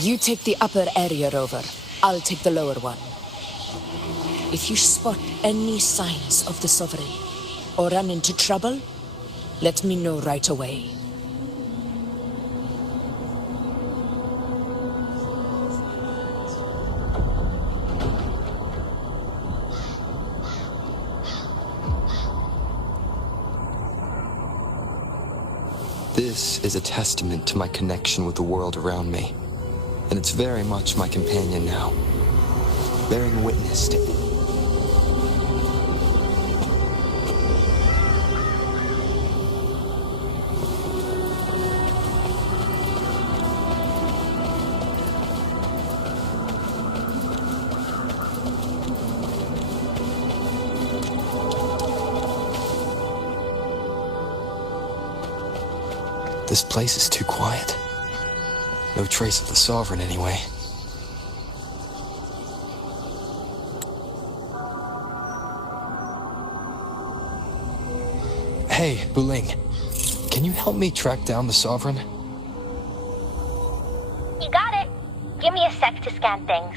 You take the upper area, Rover. I'll take the lower one. If you spot any signs of the Sovereign or run into trouble, let me know right away. This is a testament to my connection with the world around me, and it's very much my companion now, bearing witness to it. This place is too quiet. No trace of the Sovereign anyway. Hey, Wuthering. Can you help me track down the Sovereign? You got it. Give me a sec to scan things.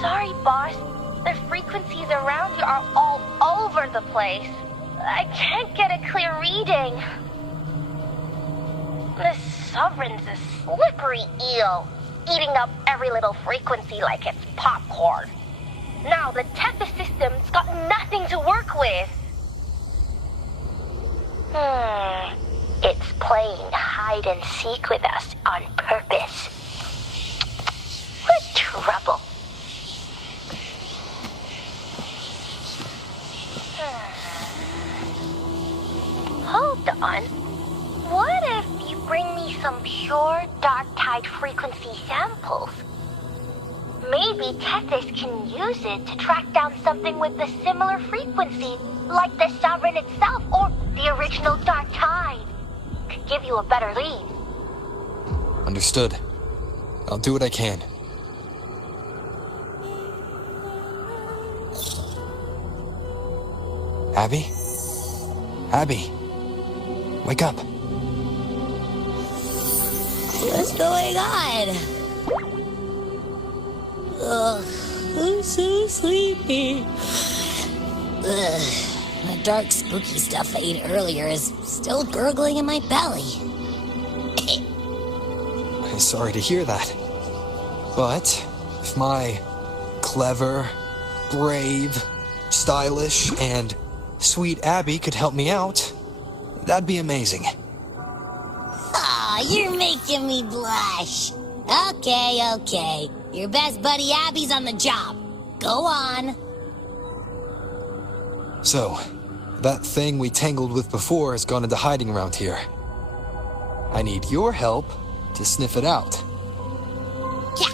Sorry, boss. The frequencies around you are all over the place. I can't get a clear reading. The Sovereign's a slippery eel, eating up every little frequency like it's popcorn. Now the Tethys system's got nothing to work with. It's playing hide and seek with us on purpose. What trouble. Hold on. What if you bring me some pure dark-tide frequency samples? Maybe Tethys can use it to track down something with a similar frequency, like the Sovereign itself or the original dark tide. Could give you a better lead. Understood. I'll do what I can. Abby? Abby? Wake up. What's going on? Ugh, I'm so sleepy. Ugh, the dark, spooky stuff I ate earlier is still gurgling in my belly. Sorry to hear that. But if my clever, brave, stylish, and sweet Abby could help me out, that'd be amazing. Aw, you're making me blush. Okay. Your best buddy Abby's on the job. Go on. So, that thing we tangled with before has gone into hiding around here. I need your help to sniff it out. Yeah,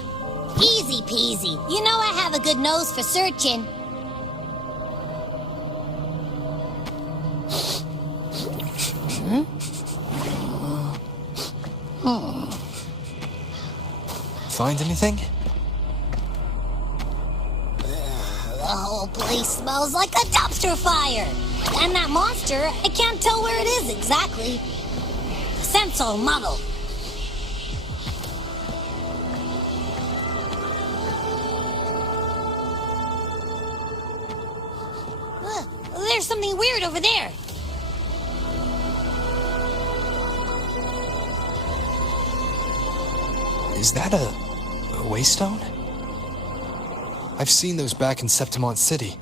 easy peasy. You know I have a good nose for searching. Find anything? The whole place smells like a dumpster fire. And that monster, I can't tell where it is exactly. The scent's all muddled. There's something weird over there. Is that a waystone? I've seen those back in Septimont City.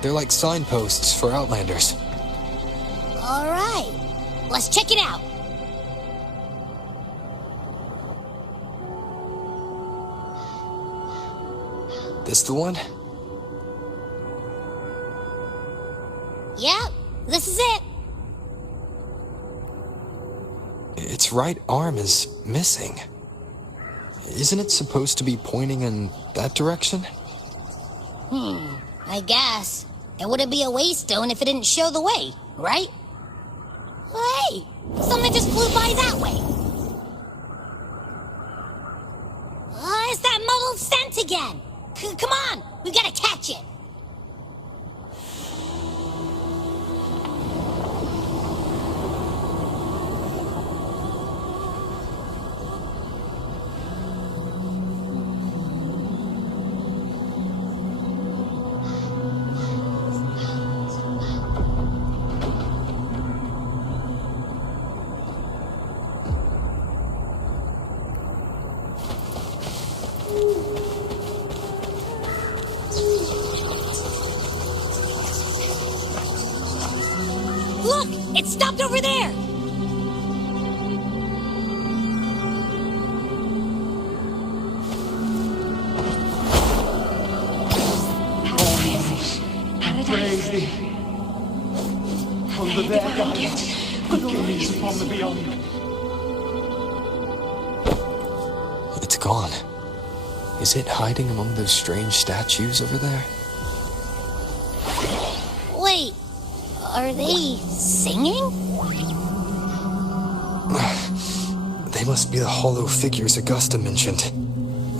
They're like signposts for Outlanders. All right, let's check it out. This the one? Yep, this is it. Its right arm is missing. Isn't it supposed to be pointing in that direction? I guess. It wouldn't be a waystone if it didn't show the way, right? Hey, something just flew by that way. It's that muddled scent again. Come on, we gotta catch it. Look! It stopped over there! Praise thee. Under their guidance, gaze upon the beyond. It's gone. Is it hiding among those strange statues over there? Wait, are they singing? They must be the hollow figures Augusta mentioned.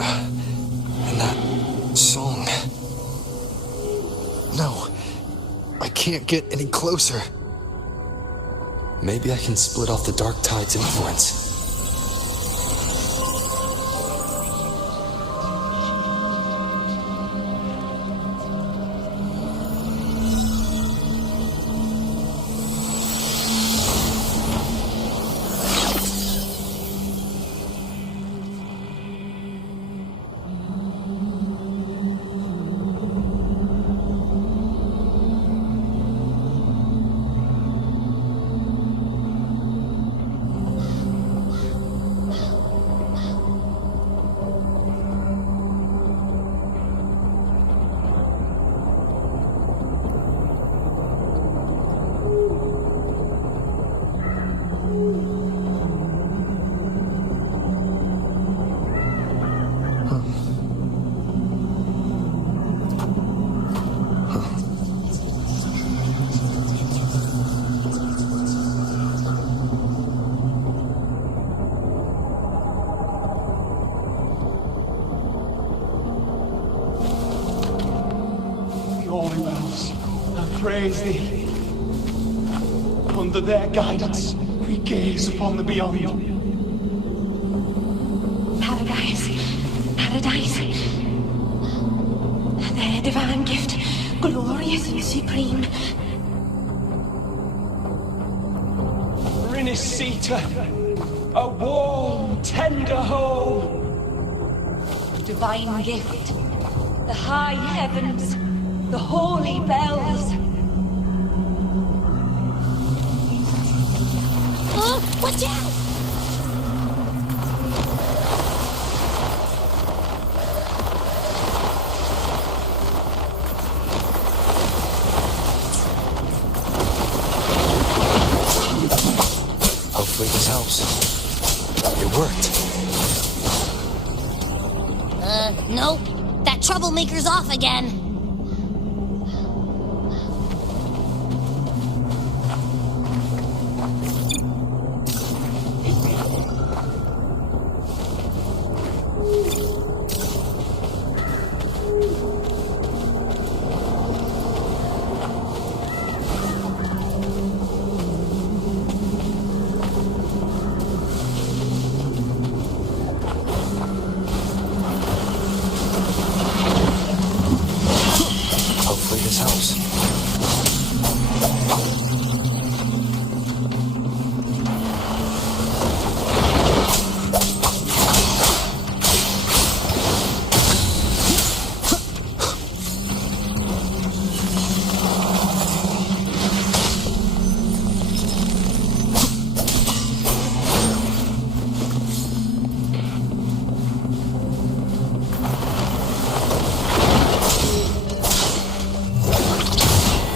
And that song. No, I can't get any closer. Maybe I can split off the Dark Tide's influence. Holy bells, I praise thee. Under their guidance, we gaze upon the beyond. Paradise, paradise. Their divine gift, glorious and supreme. Rinascita, a warm, tender home. Divine gift, the high heavens, the holy bells. Watch out! Hopefully this helps. It worked. Nope. That troublemaker's off again. Hopefully this helps.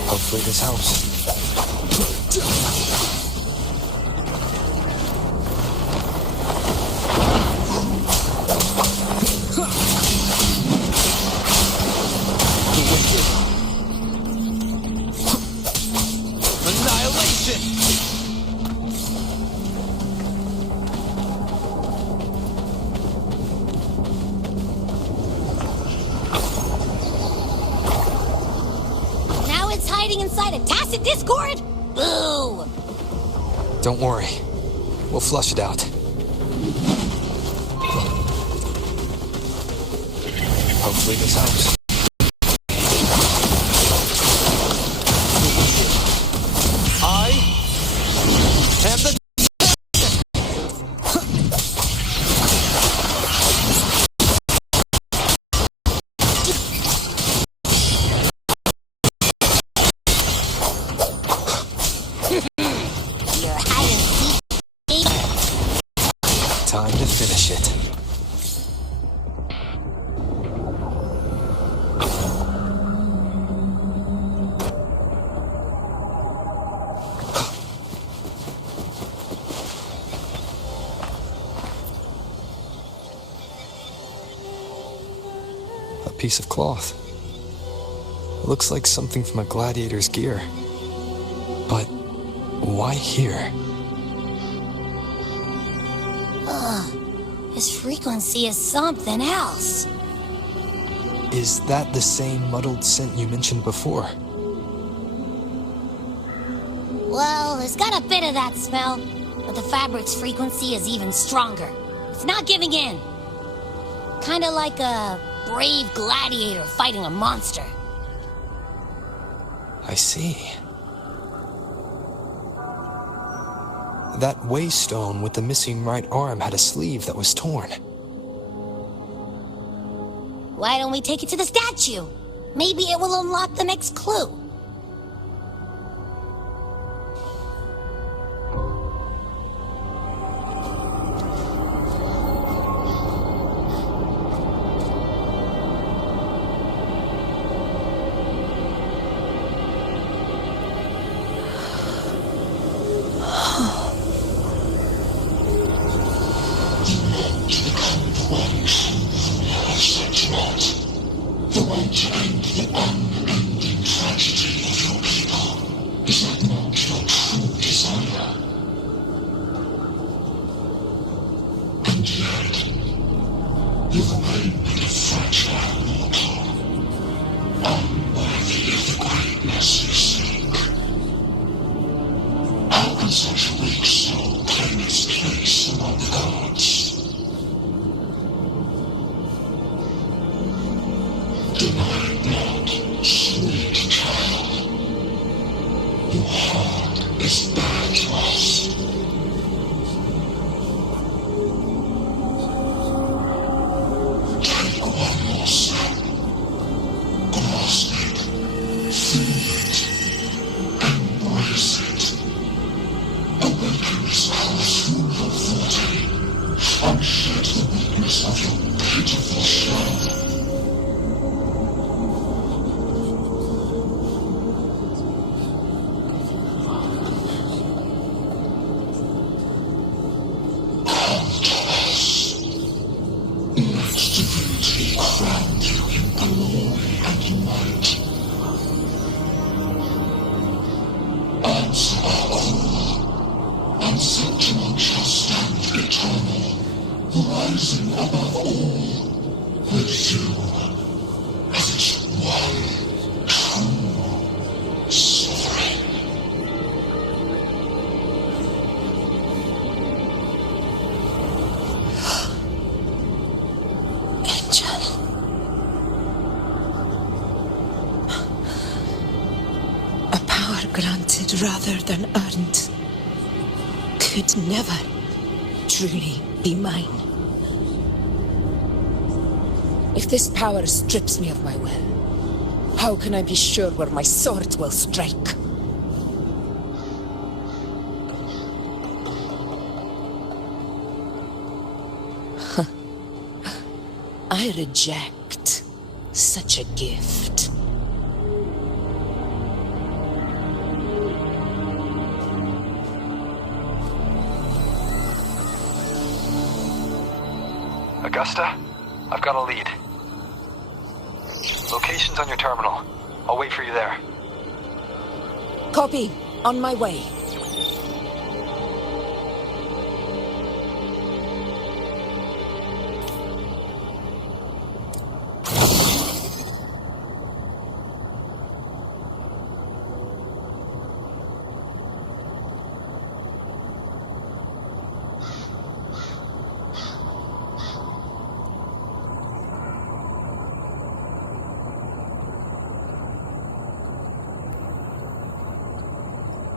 Hopefully this helps. Annihilation! Now it's hiding inside a tacit discord? Boo! Don't worry. We'll flush it out. Hopefully this helps. I am the Shit. A piece of cloth. It looks like something from a gladiator's gear. But why here? This frequency is something else. Is that the same muddled scent you mentioned before? Well, it's got a bit of that smell, but the fabric's frequency is even stronger. It's not giving in. Kinda like a brave gladiator fighting a monster. I see. That waystone with the missing right arm had a sleeve that was torn. Why don't we take it to the statue? Maybe it will unlock the next clue. Granted rather than earned, could never truly be mine. If this power strips me of my will, how can I be sure where my sword will strike? I reject such a gift. Augusta, I've got a lead. Location's on your terminal. I'll wait for you there. Copy. On my way.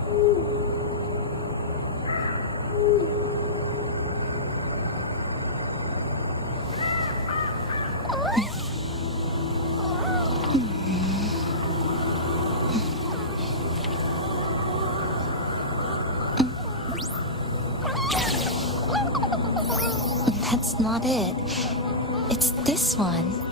Ooh. That's not it. It's this one.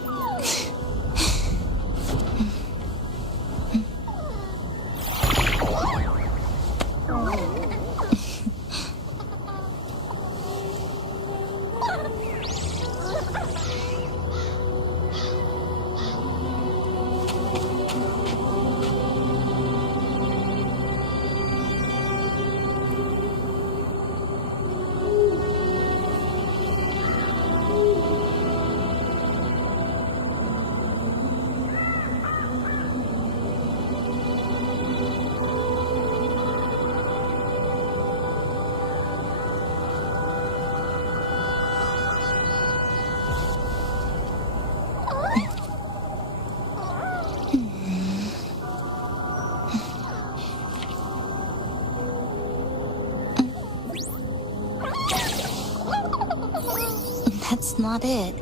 That's not it.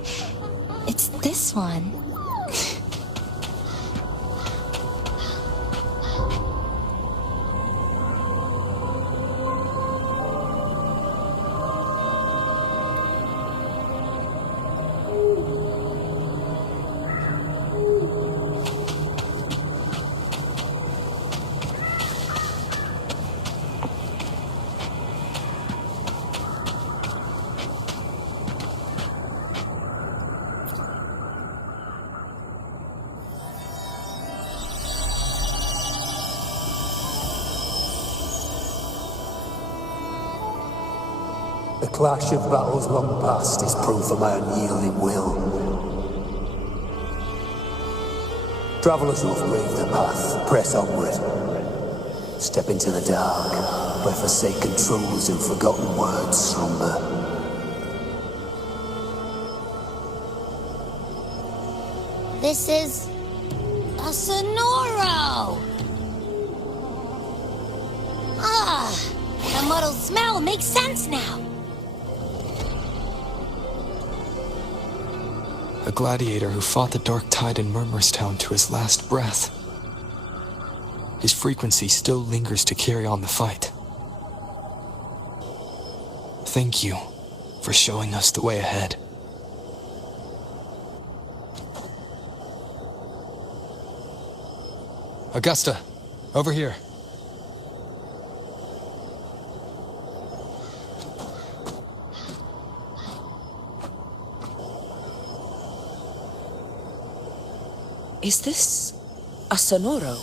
It's this one. The clash of battles long past is proof of my unyielding will. Travellers who have braved the path, press onward. Step into the dark, where forsaken truths and forgotten words slumber. This is a Sonoro! Ah, the muddled smell makes sense now. A gladiator who fought the dark tide in Murmurstown to his last breath. His frequency still lingers to carry on the fight. Thank you for showing us the way ahead. Augusta, over here. Is this a Sonoro?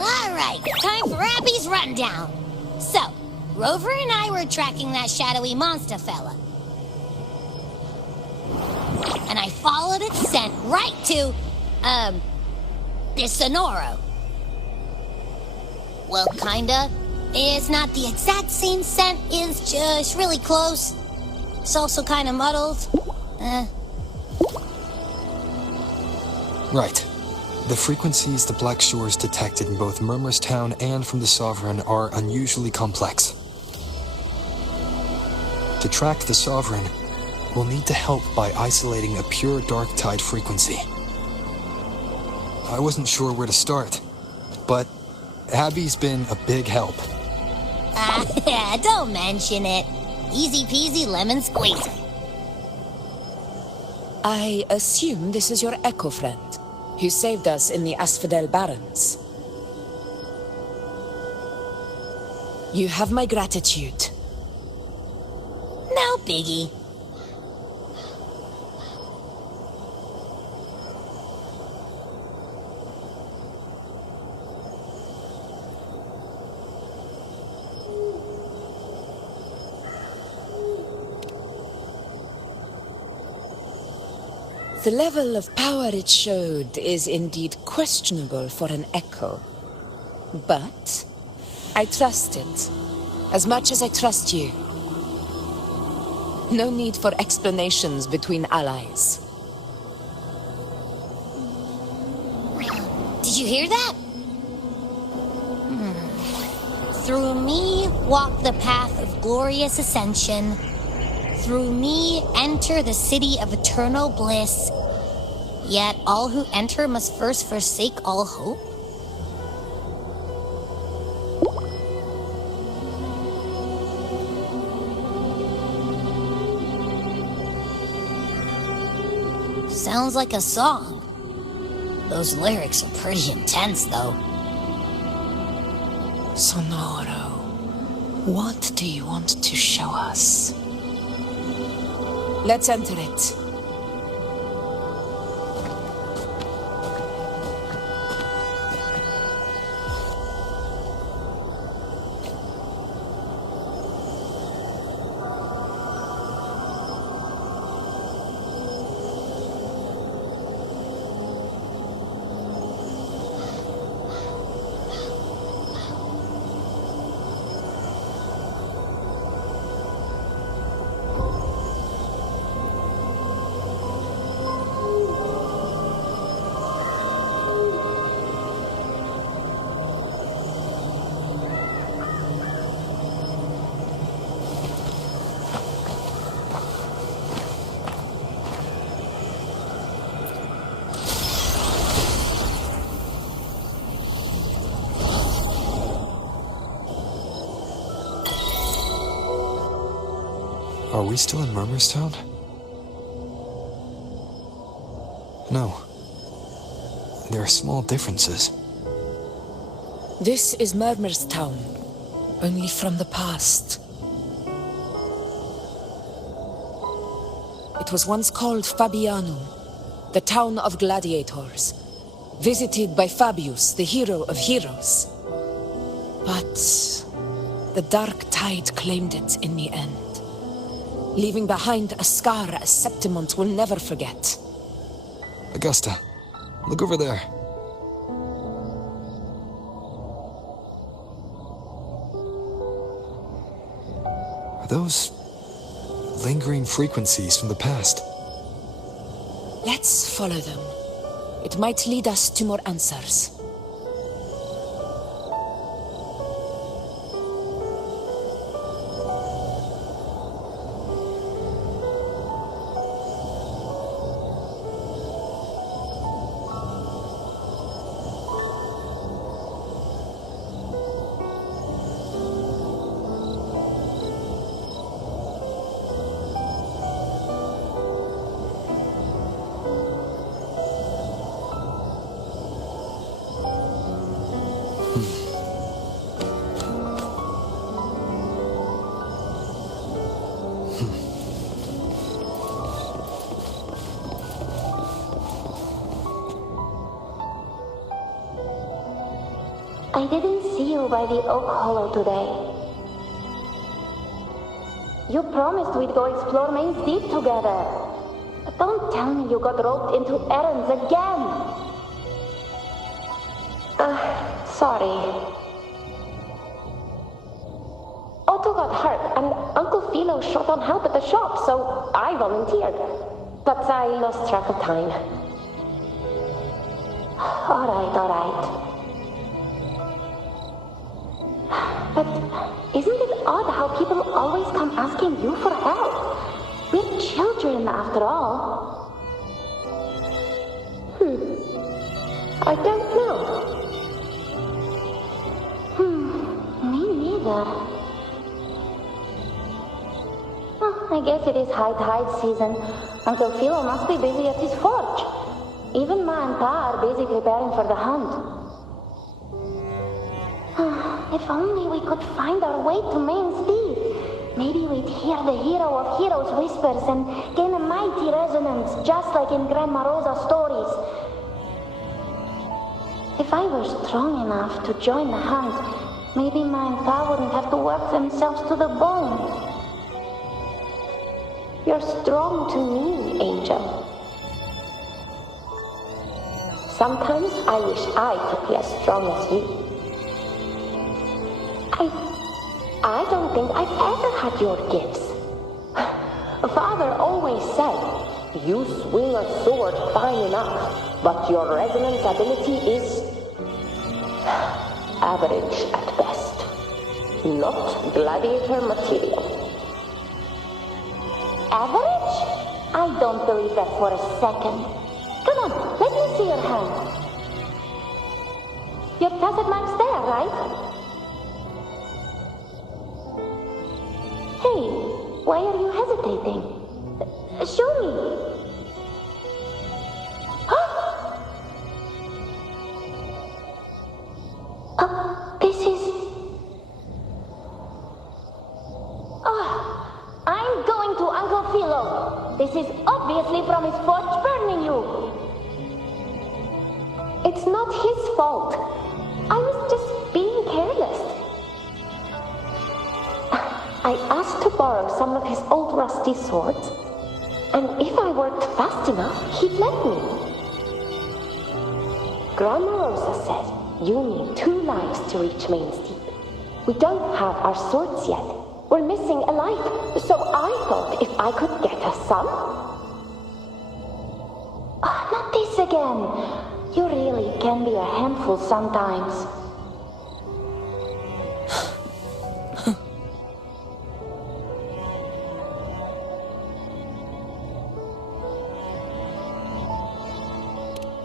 Alright, time for Abby's rundown. So, Rover and I were tracking that shadowy monster fella. And I followed its scent right to, this Sonoro. Well, kinda. It's not the exact same scent, it's just really close. It's also kinda muddled. Right. The frequencies the Black Shores detected in both Murmurstown and from the Sovereign are unusually complex. To track the Sovereign, we'll need to help by isolating a pure dark tide frequency. I wasn't sure where to start, but Abby's been a big help. Don't mention it. Easy peasy lemon squeezy. I assume this is your Echo friend, who saved us in the Asphodel Barrens. You have my gratitude. No biggie. The level of power it showed is indeed questionable for an Echo. But I trust it, as much as I trust you. No need for explanations between allies. Did you hear that? Through me walk the path of glorious ascension. Through me enter the city of eternal bliss. Yet all who enter must first forsake all hope. Sounds like a song. Those lyrics are pretty intense, though. Sonoro, what do you want to show us? Let's enter it. Are we still in Murmurstown? No. There are small differences. This is Murmurstown, only from the past. It was once called Fabianum, the town of gladiators, visited by Fabius, the hero of heroes. But the dark tide claimed it in the end, leaving behind a scar Septimont will never forget. Augusta, look over there. Are those lingering frequencies from the past? Let's follow them. It might lead us to more answers. I didn't see you by the Oak Hollow today. You promised we'd go explore Main's Deep together. But don't tell me you got roped into errands again. Sorry. Otto got hurt, and Uncle Philo short on help at the shop, so I volunteered. But I lost track of time. All right. But isn't it odd how people always come asking you for help? We're children, after all. I don't know. Me neither. Well, I guess it is high tide season. Uncle Philo must be busy at his forge. Even Ma and Pa are busy preparing for the hunt. If only we could find our way to Main's Deep. Maybe we'd hear the hero of heroes whispers and gain a mighty resonance, just like in Grandma Rosa's stories. If I were strong enough to join the hunt, maybe Ma and Pa wouldn't have to work themselves to the bone. You're strong to me, Angel. Sometimes I wish I could be as strong as you. I don't think I've ever had your gifts. Father always said, you swing a sword fine enough, but your resonance ability is average at best. Not gladiator material. Average? I don't believe that for a second. Come on, let me see your hand. Your tacit mark's there, right? Hey, why are you hesitating? Show me. This is... I'm going to Uncle Philo. This is obviously from his forge burning you. It's not his fault. I was just being careless. I asked to borrow some of his old rusty swords, and if I worked fast enough, he'd let me. Grandma Rosa said you need 2 lives to reach Main Steep. We don't have our swords yet. We're missing a life, so I thought if I could get us some... not this again. You really can be a handful sometimes.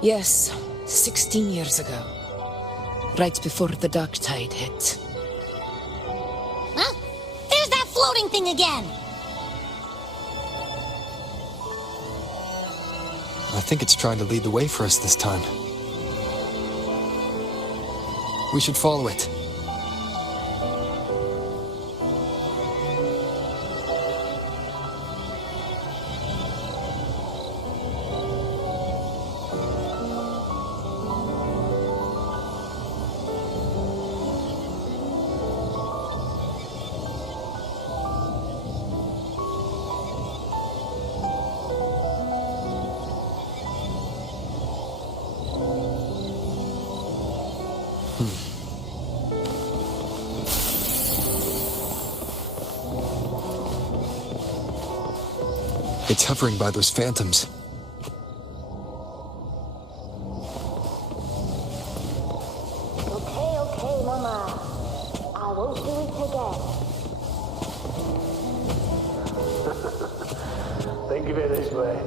Yes, 16 years ago. Right before the dark tide hit. Huh? There's that floating thing again! I think it's trying to lead the way for us this time. We should follow it. It's hovering by those phantoms. Okay, Mama. I won't do it again. Think of it this way.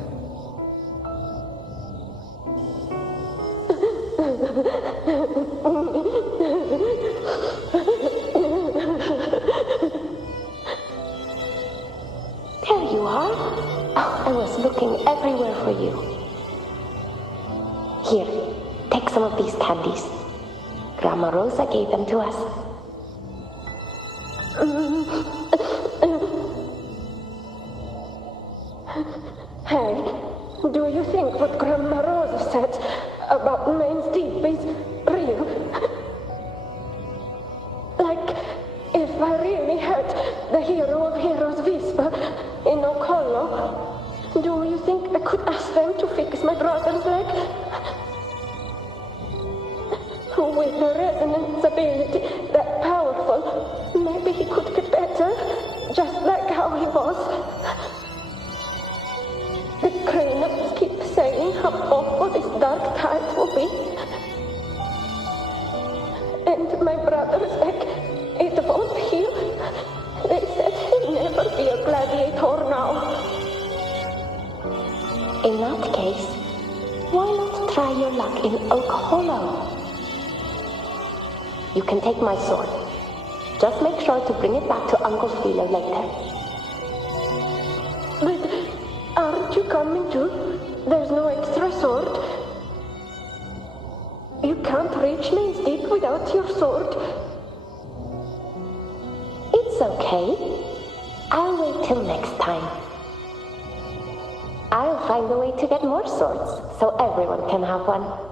There you are. I was looking everywhere for you. Here, take some of these candies. Grandma Rosa gave them to us. Hey, do you think what Grandma Rosa said about Main Steep is real? Like, if I really had the hero of heroes whisper in Okollo, do you think I could ask them to fix my brother's leg? With the resonance ability that powerful, maybe he could get better, just like how he was. The Cranups keep saying how awful this dark tide will be. And my brother's leg, it won't heal. They said he'll never be a gladiator now. In that case, why not try your luck in Oak Hollow? You can take my sword. Just make sure to bring it back to Uncle Philo later. But aren't you coming too? There's no extra sword. You can't reach Main Steep without your sword. It's okay. I'll wait till next time. I'll find a way to get more swords, so everyone can have one.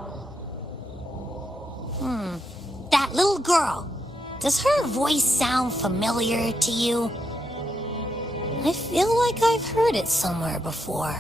That little girl. Does her voice sound familiar to you? I feel like I've heard it somewhere before.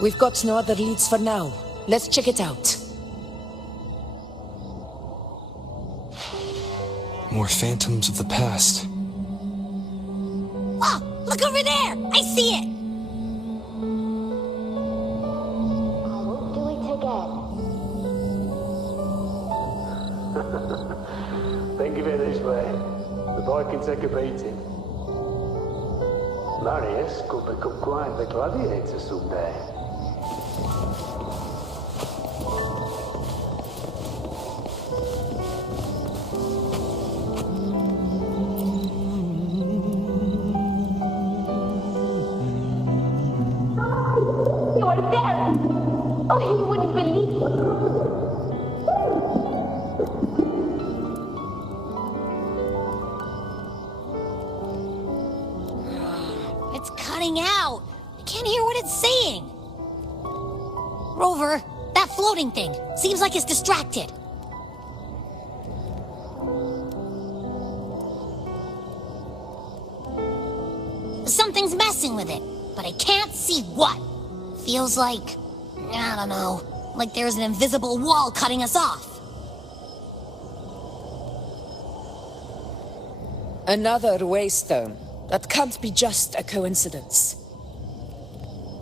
We've got no other leads for now. Let's check it out. More phantoms of the past. Oh, look over there! I see it! I won't do it again. Think of it this way. The boy can take a beating. Marius could become quite the gladiator someday. You are there! Oh, he wouldn't believe it. It's cutting out. I can't hear what it's saying. Rover, that floating thing seems like it's distracted. Something's messing with it, but I can't see what. Feels like, I don't know, like there's an invisible wall cutting us off. Another waystone. That can't be just a coincidence.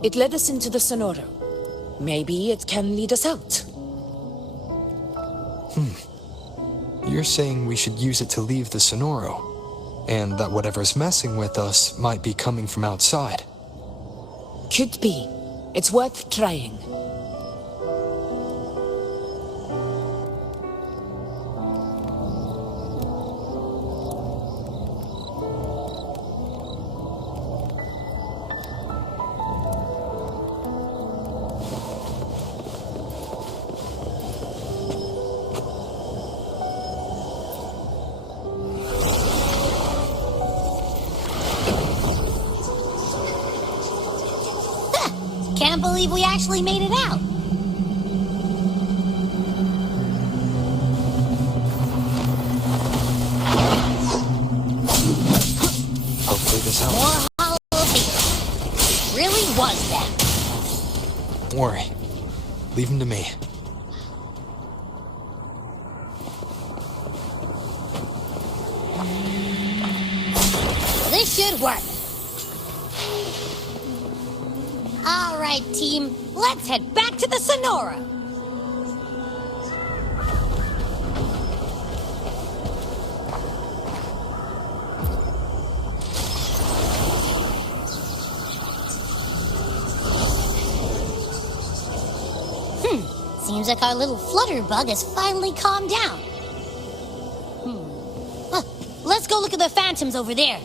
It led us into the Sonoro. Maybe it can lead us out. You're saying we should use it to leave the Sonoro, and that whatever's messing with us might be coming from outside. Could be. It's worth trying. Can't believe we actually made it out. Hopefully this helps. More hollow paper. It really was that. Don't worry. Leave him to me. This should work. All right, team. Let's head back to the Sonora. Seems like our little flutterbug has finally calmed down. Let's go look at the phantoms over there.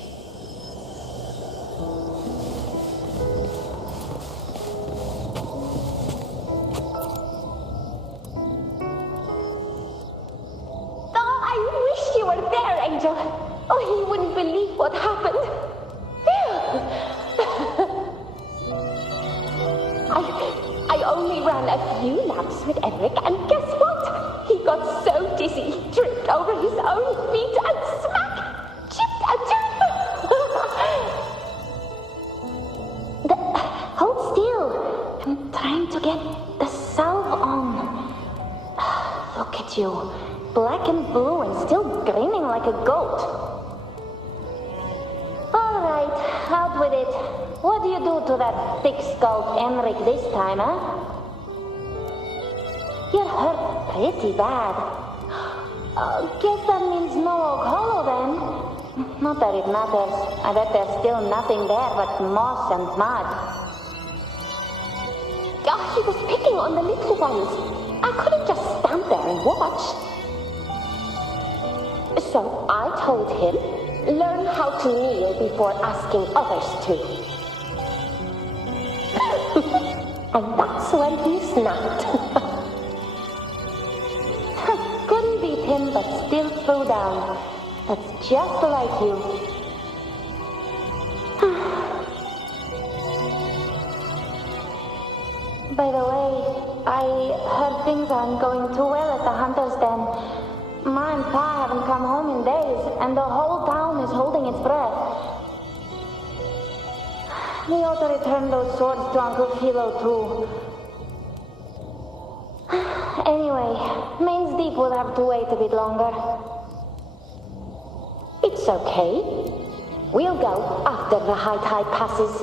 Oh, I wish you were there, Angel. Oh, he wouldn't believe what happened. I only ran a few laps with Eric, and guess what? He got so dizzy, he tripped over his own feet and smack! Chipped a tooth! Hold still. I'm trying to get the salve on. Look at you. Black and blue and still grinning like a goat. All right, out with it. What do you do to that thick-skulled Emmerich this time, huh? You're hurt pretty bad. Guess that means no Oak Hollow then. Not that it matters. I bet there's still nothing there but moss and mud. He was picking on the little ones. I couldn't just stand there and watch. So I told him, learn how to kneel before asking others to. And that's when he snapped. Couldn't beat him, but still threw down. That's just like you. By the way, I heard things aren't going too well at the Hunter's Den. Ma and Pa haven't come home in days, and the whole town is holding its breath. We ought to return those swords to Uncle Philo, too. Anyway, Main's Deep will have to wait a bit longer. It's okay. We'll go after the high tide passes.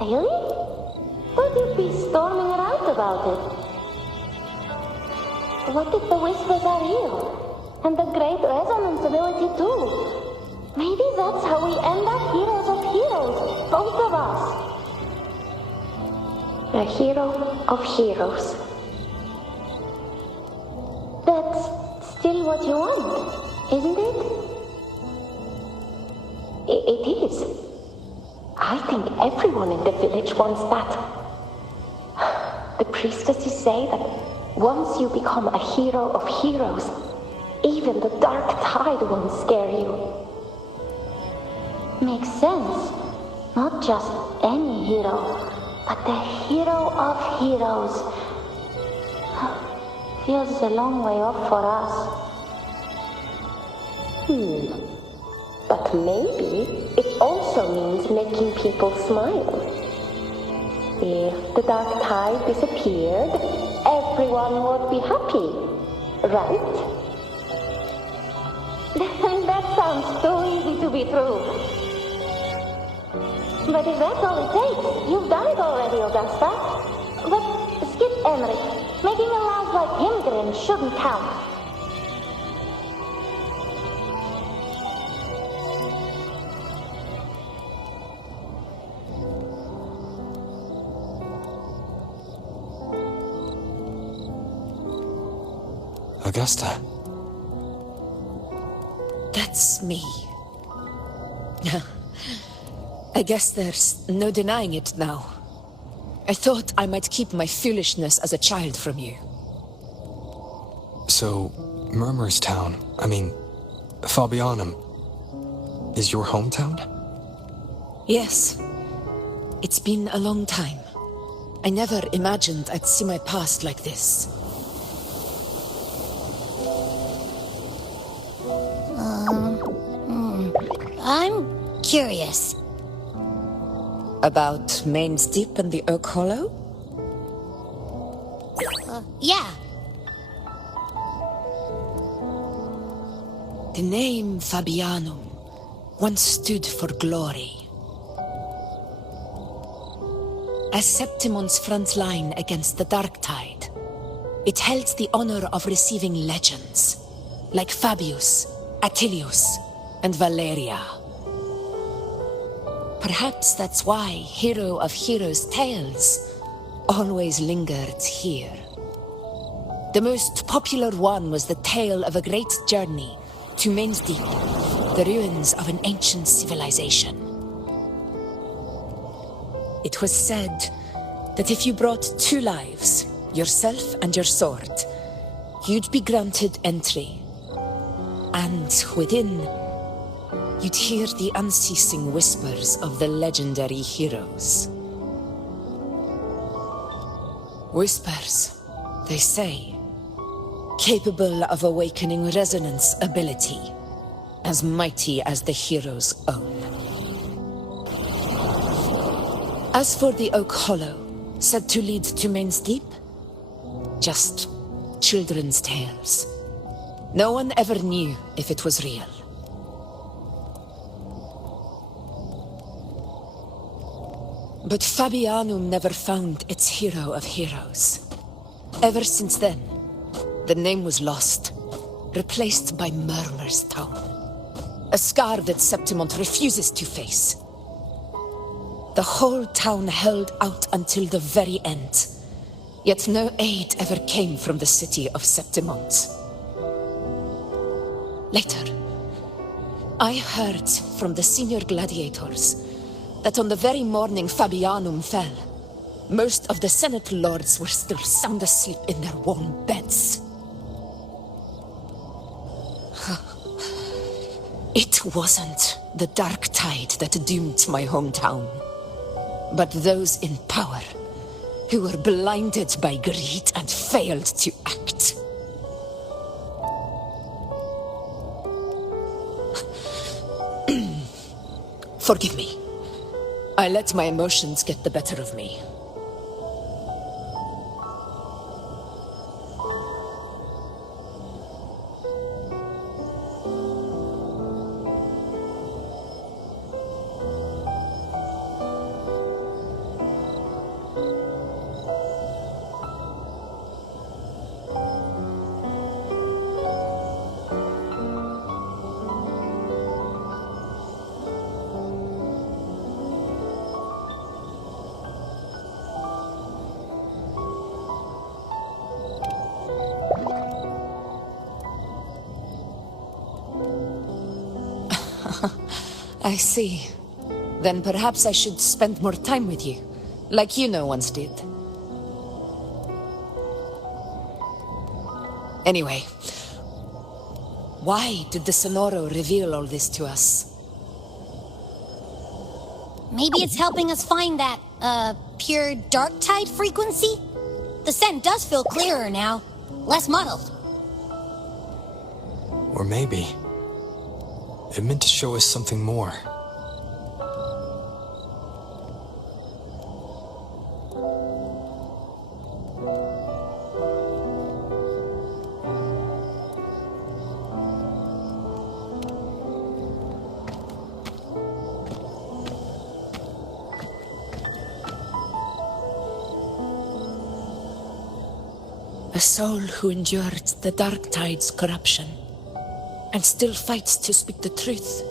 Really? Thought you'd be storming around about it. What if the whispers are real? And the great resonance ability too? Maybe that's how we end up heroes of heroes, both of us. A hero of heroes. That's still what you want, isn't it? It is. I think everyone in the village wants that. The priestesses say that once you become a hero of heroes, even the dark tide won't scare you. Makes sense. Not just any hero, but the hero of heroes. Feels a long way off for us. But maybe it also means making people smile. If the dark tide disappeared, everyone would be happy, right? That sounds too easy to be true. But if that's all it takes, you've done it already, Augusta. But skip Emmerich. Making a laugh like him grin shouldn't count. Augusta. That's me. I guess there's no denying it now. I thought I might keep my foolishness as a child from you. So, Murmur's town, Fabianum, is your hometown? Yes. It's been a long time. I never imagined I'd see my past like this. I'm curious. About Main's Deep and the Oak Hollow? Yeah. The name Fabianum once stood for glory. As Septimon's front line against the Dark Tide, it held the honor of receiving legends, like Fabius, Attilius, and Valeria. Perhaps that's why Hero of Heroes' tales always lingered here. The most popular one was the tale of a great journey to Main's Deep, the ruins of an ancient civilization. It was said that if you brought 2 lives, yourself and your sword, you'd be granted entry. And within, you'd hear the unceasing whispers of the legendary heroes. Whispers, they say, capable of awakening resonance ability, as mighty as the hero's own. As for the Oak Hollow, said to lead to Main's Deep, just children's tales. No one ever knew if it was real. But Fabianum never found its hero of heroes. Ever since then, the name was lost, replaced by Murmur's Town. A scar that Septimont refuses to face. The whole town held out until the very end, yet no aid ever came from the city of Septimont. Later, I heard from the senior gladiators that on the very morning Fabianum fell, most of the Senate lords were still sound asleep in their warm beds. It wasn't the Dark Tide that doomed my hometown, but those in power who were blinded by greed and failed to act. Forgive me. I let my emotions get the better of me. I see. Then perhaps I should spend more time with you, like you once did. Anyway, why did the Sonoro reveal all this to us? Maybe it's helping us find that, pure dark tide frequency? The scent does feel clearer now, less muddled. Or maybe it meant to show us something more. A soul who endured the dark tide's corruption and still fights to speak the truth.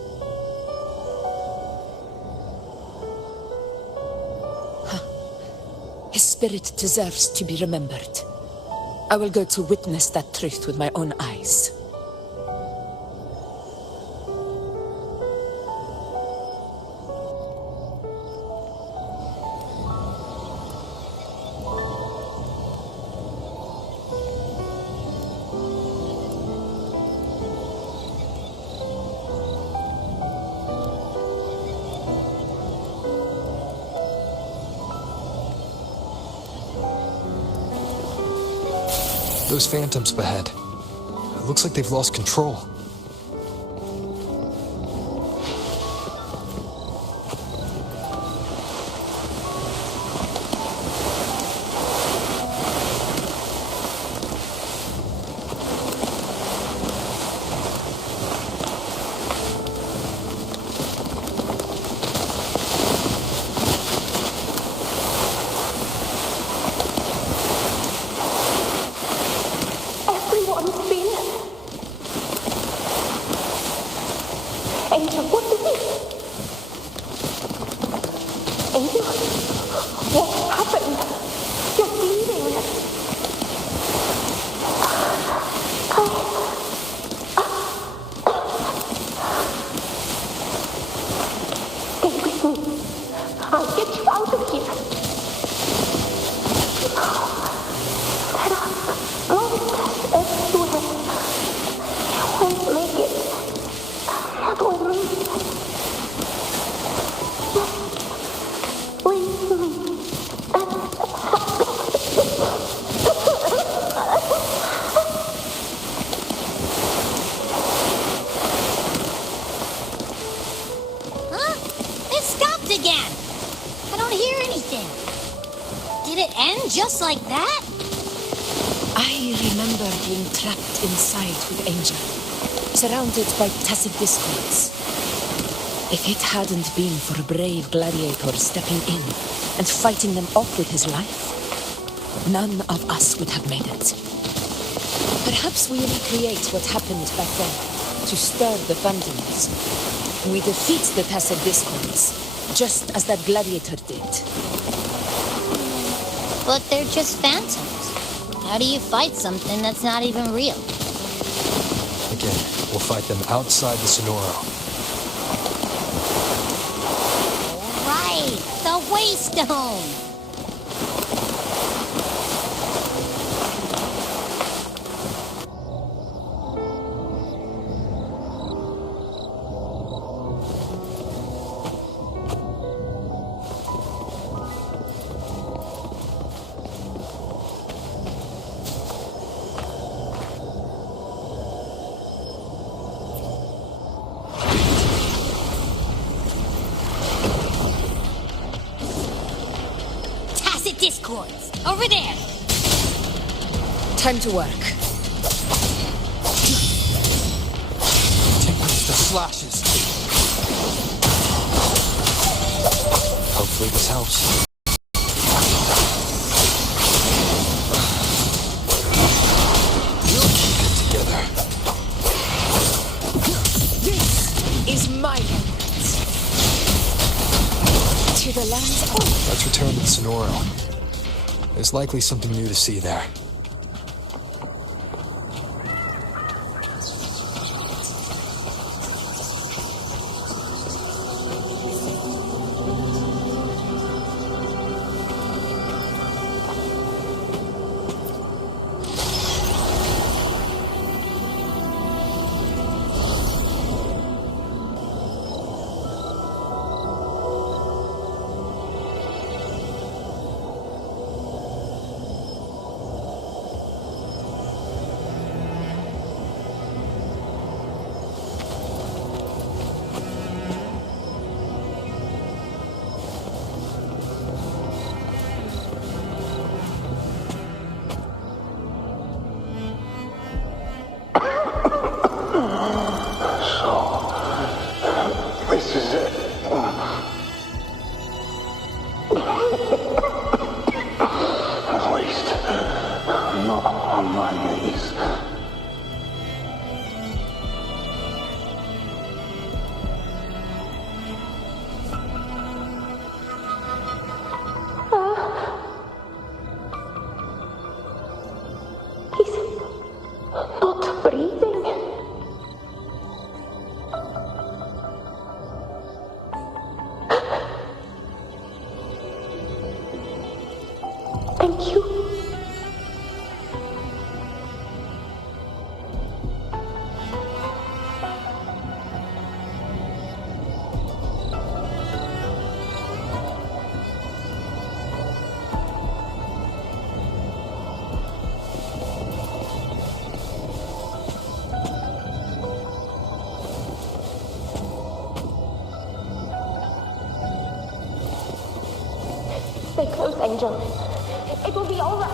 His spirit deserves to be remembered. I will go to witness that truth with my own eyes. Those phantoms ahead. It looks like they've lost control. Angel, what is it? Angel, what happened? You're bleeding. Stay with me. I'll get you out of here. There are monsters everywhere. You won't make it. Not with me. With me. Huh? It stopped again. I don't hear anything. Did it end just like that? I remember being trapped inside with Angel, surrounded by tacit discords. If it hadn't been for a brave gladiator stepping in and fighting them off with his life, none of us would have made it. Perhaps we recreate what happened back then to stir the phantoms. We defeat the tacit discords, just as that gladiator did. But they're just phantoms. How do you fight something that's not even real? Again, we'll fight them outside the Sonoro. Right, the Waystone. Discords, over there. Time to work. Tinkles the slashes. Hopefully this helps. We'll keep it together. This is my land. To the lands of... Let's return to the Sonoro. There's likely something new to see there. This is it. At least, not on my knees. He's not breathing. Thank you. Stay close, Angel. It will be all right.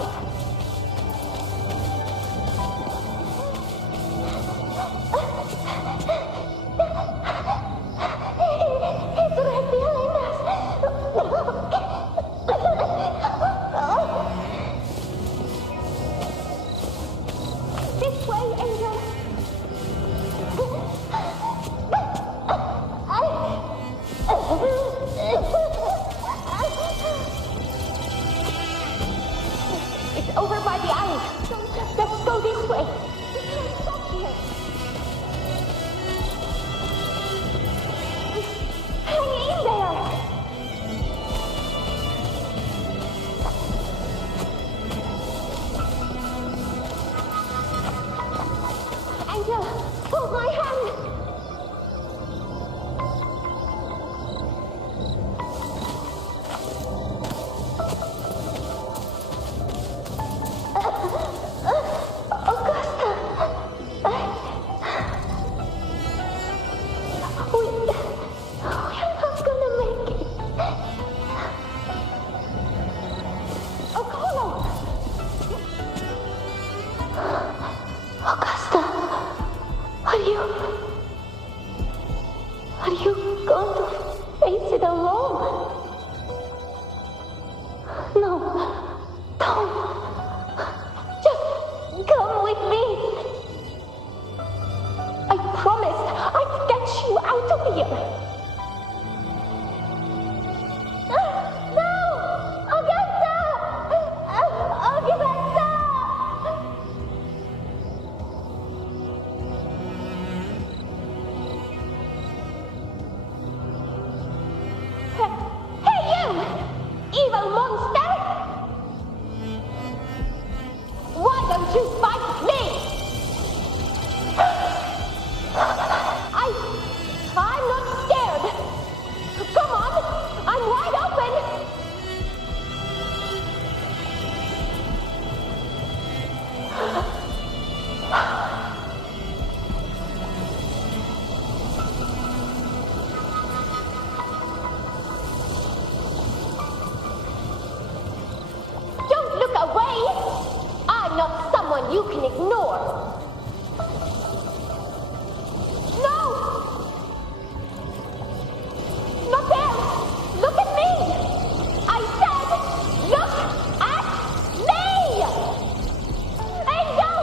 It's revealing us. This way, Angel. It's over by the alley. Let's go this way. We can't stop here. Hang in there. Angel, hold my hand. Are you going to face it alone? No, don't. Just come with me. I promised I'd get you out of here. No! Augusta! Augusta! Hey, you! Evil monster! Why don't you fight me? I'm not scared. Come on, I'm wide open. Don't look away. I'm not someone you can ignore. No! Not there! Look at me! I said, look at me! Angel!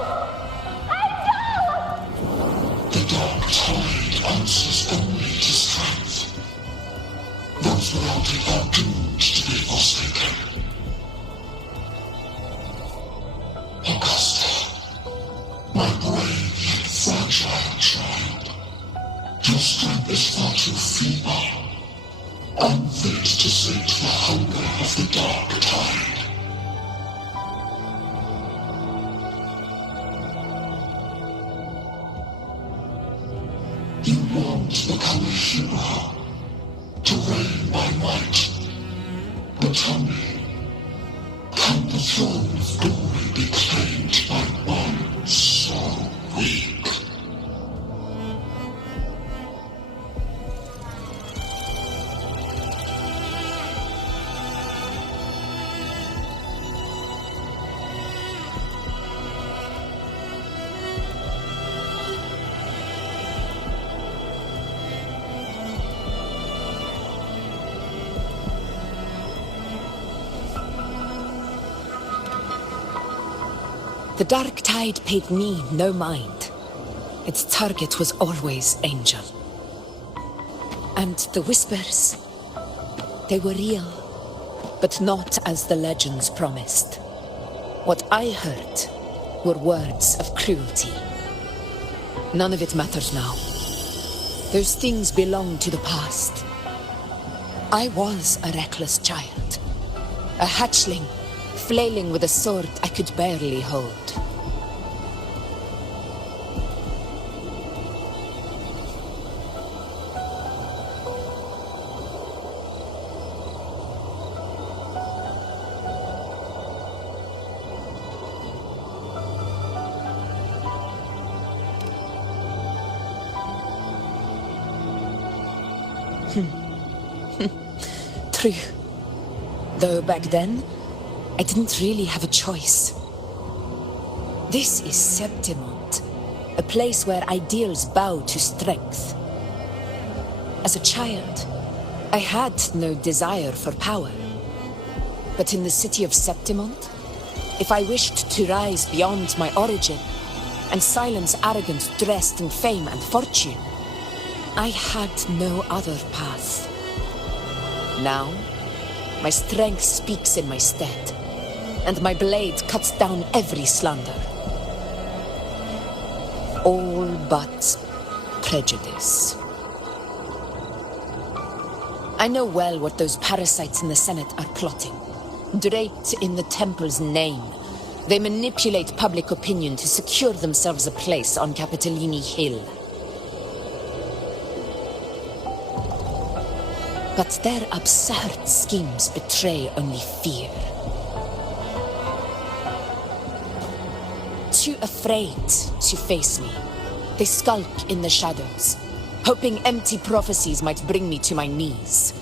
Angel! The dark tide answers only to strength. Those without it are doomed to be forsaken. Augusta, my brave yet fragile child, your strength is far too feeble, unfit to sate the hunger of the dark tide. You want to become a hero, to reign by might. But tell me, can the throne of glory be claimed by one so weak? The dark tide paid me no mind. Its target was always Angel. And the whispers, they were real, but not as the legends promised. What I heard were words of cruelty. None of it matters now. Those things belong to the past. I was a reckless child, a hatchling, flailing with a sword I could barely hold. True. Though back then, I didn't really have a choice. This is Septimont, a place where ideals bow to strength. As a child, I had no desire for power. But in the city of Septimont, if I wished to rise beyond my origin and silence arrogance dressed in fame and fortune, I had no other path. Now, my strength speaks in my stead, and my blade cuts down every slander. All but prejudice. I know well what those parasites in the Senate are plotting. Draped in the temple's name, they manipulate public opinion to secure themselves a place on Capitolini Hill. But their absurd schemes betray only fear. Too afraid to face me, they skulk in the shadows, hoping empty prophecies might bring me to my knees.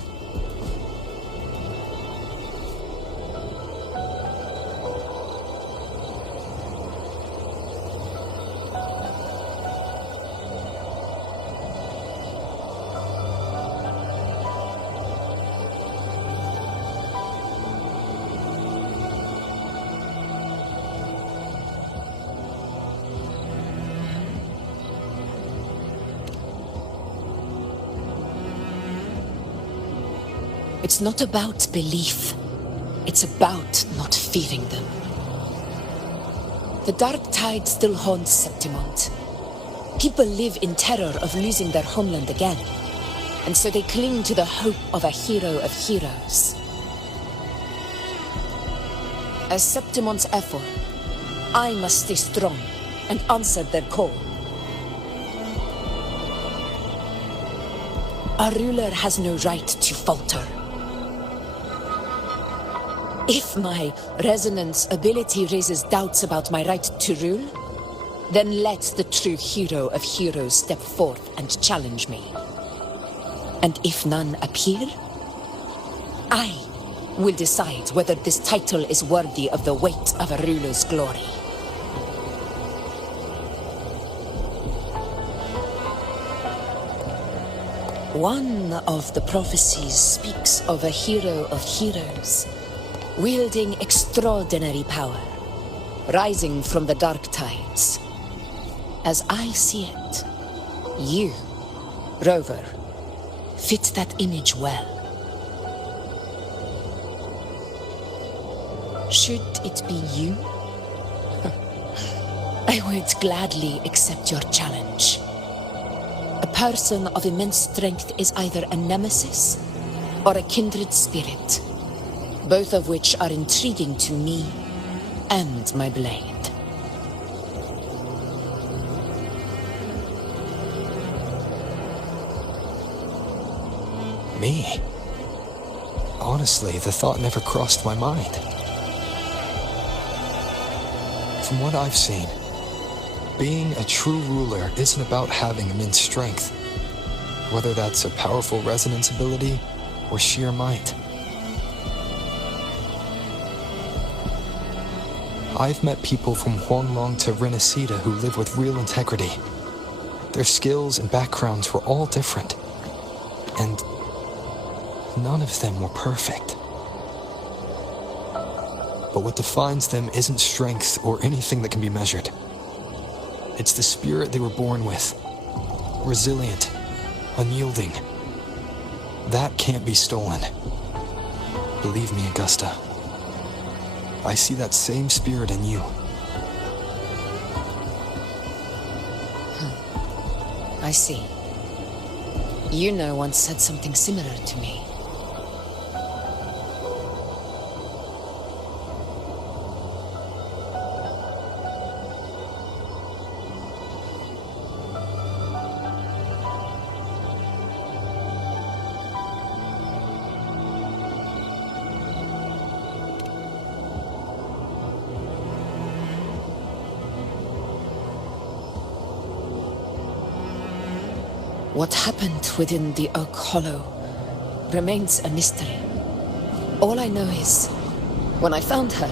It's not about belief. It's about not fearing them. The dark tide still haunts Septimont. People live in terror of losing their homeland again, and so they cling to the hope of a hero of heroes. As Septimont's effort, I must stay strong and answer their call. A ruler has no right to falter. If my resonance ability raises doubts about my right to rule, then let the true hero of heroes step forth and challenge me. And if none appear, I will decide whether this title is worthy of the weight of a ruler's glory. One of the prophecies speaks of a hero of heroes, wielding extraordinary power, rising from the dark tides. As I see it, you, Rover, fit that image well. Should it be you? I would gladly accept your challenge. A person of immense strength is either a nemesis or a kindred spirit, both of which are intriguing to me and my blade. Me? Honestly, the thought never crossed my mind. From what I've seen, being a true ruler isn't about having immense strength, whether that's a powerful resonance ability or sheer might. I've met people from Huanglong to Rinascita who live with real integrity. Their skills and backgrounds were all different, and none of them were perfect. But what defines them isn't strength or anything that can be measured. It's the spirit they were born with. Resilient, unyielding. That can't be stolen. Believe me, Augusta. I see that same spirit in you. I see. Yuna once said something similar to me. What happened within the Oak Hollow remains a mystery. All I know is, when I found her,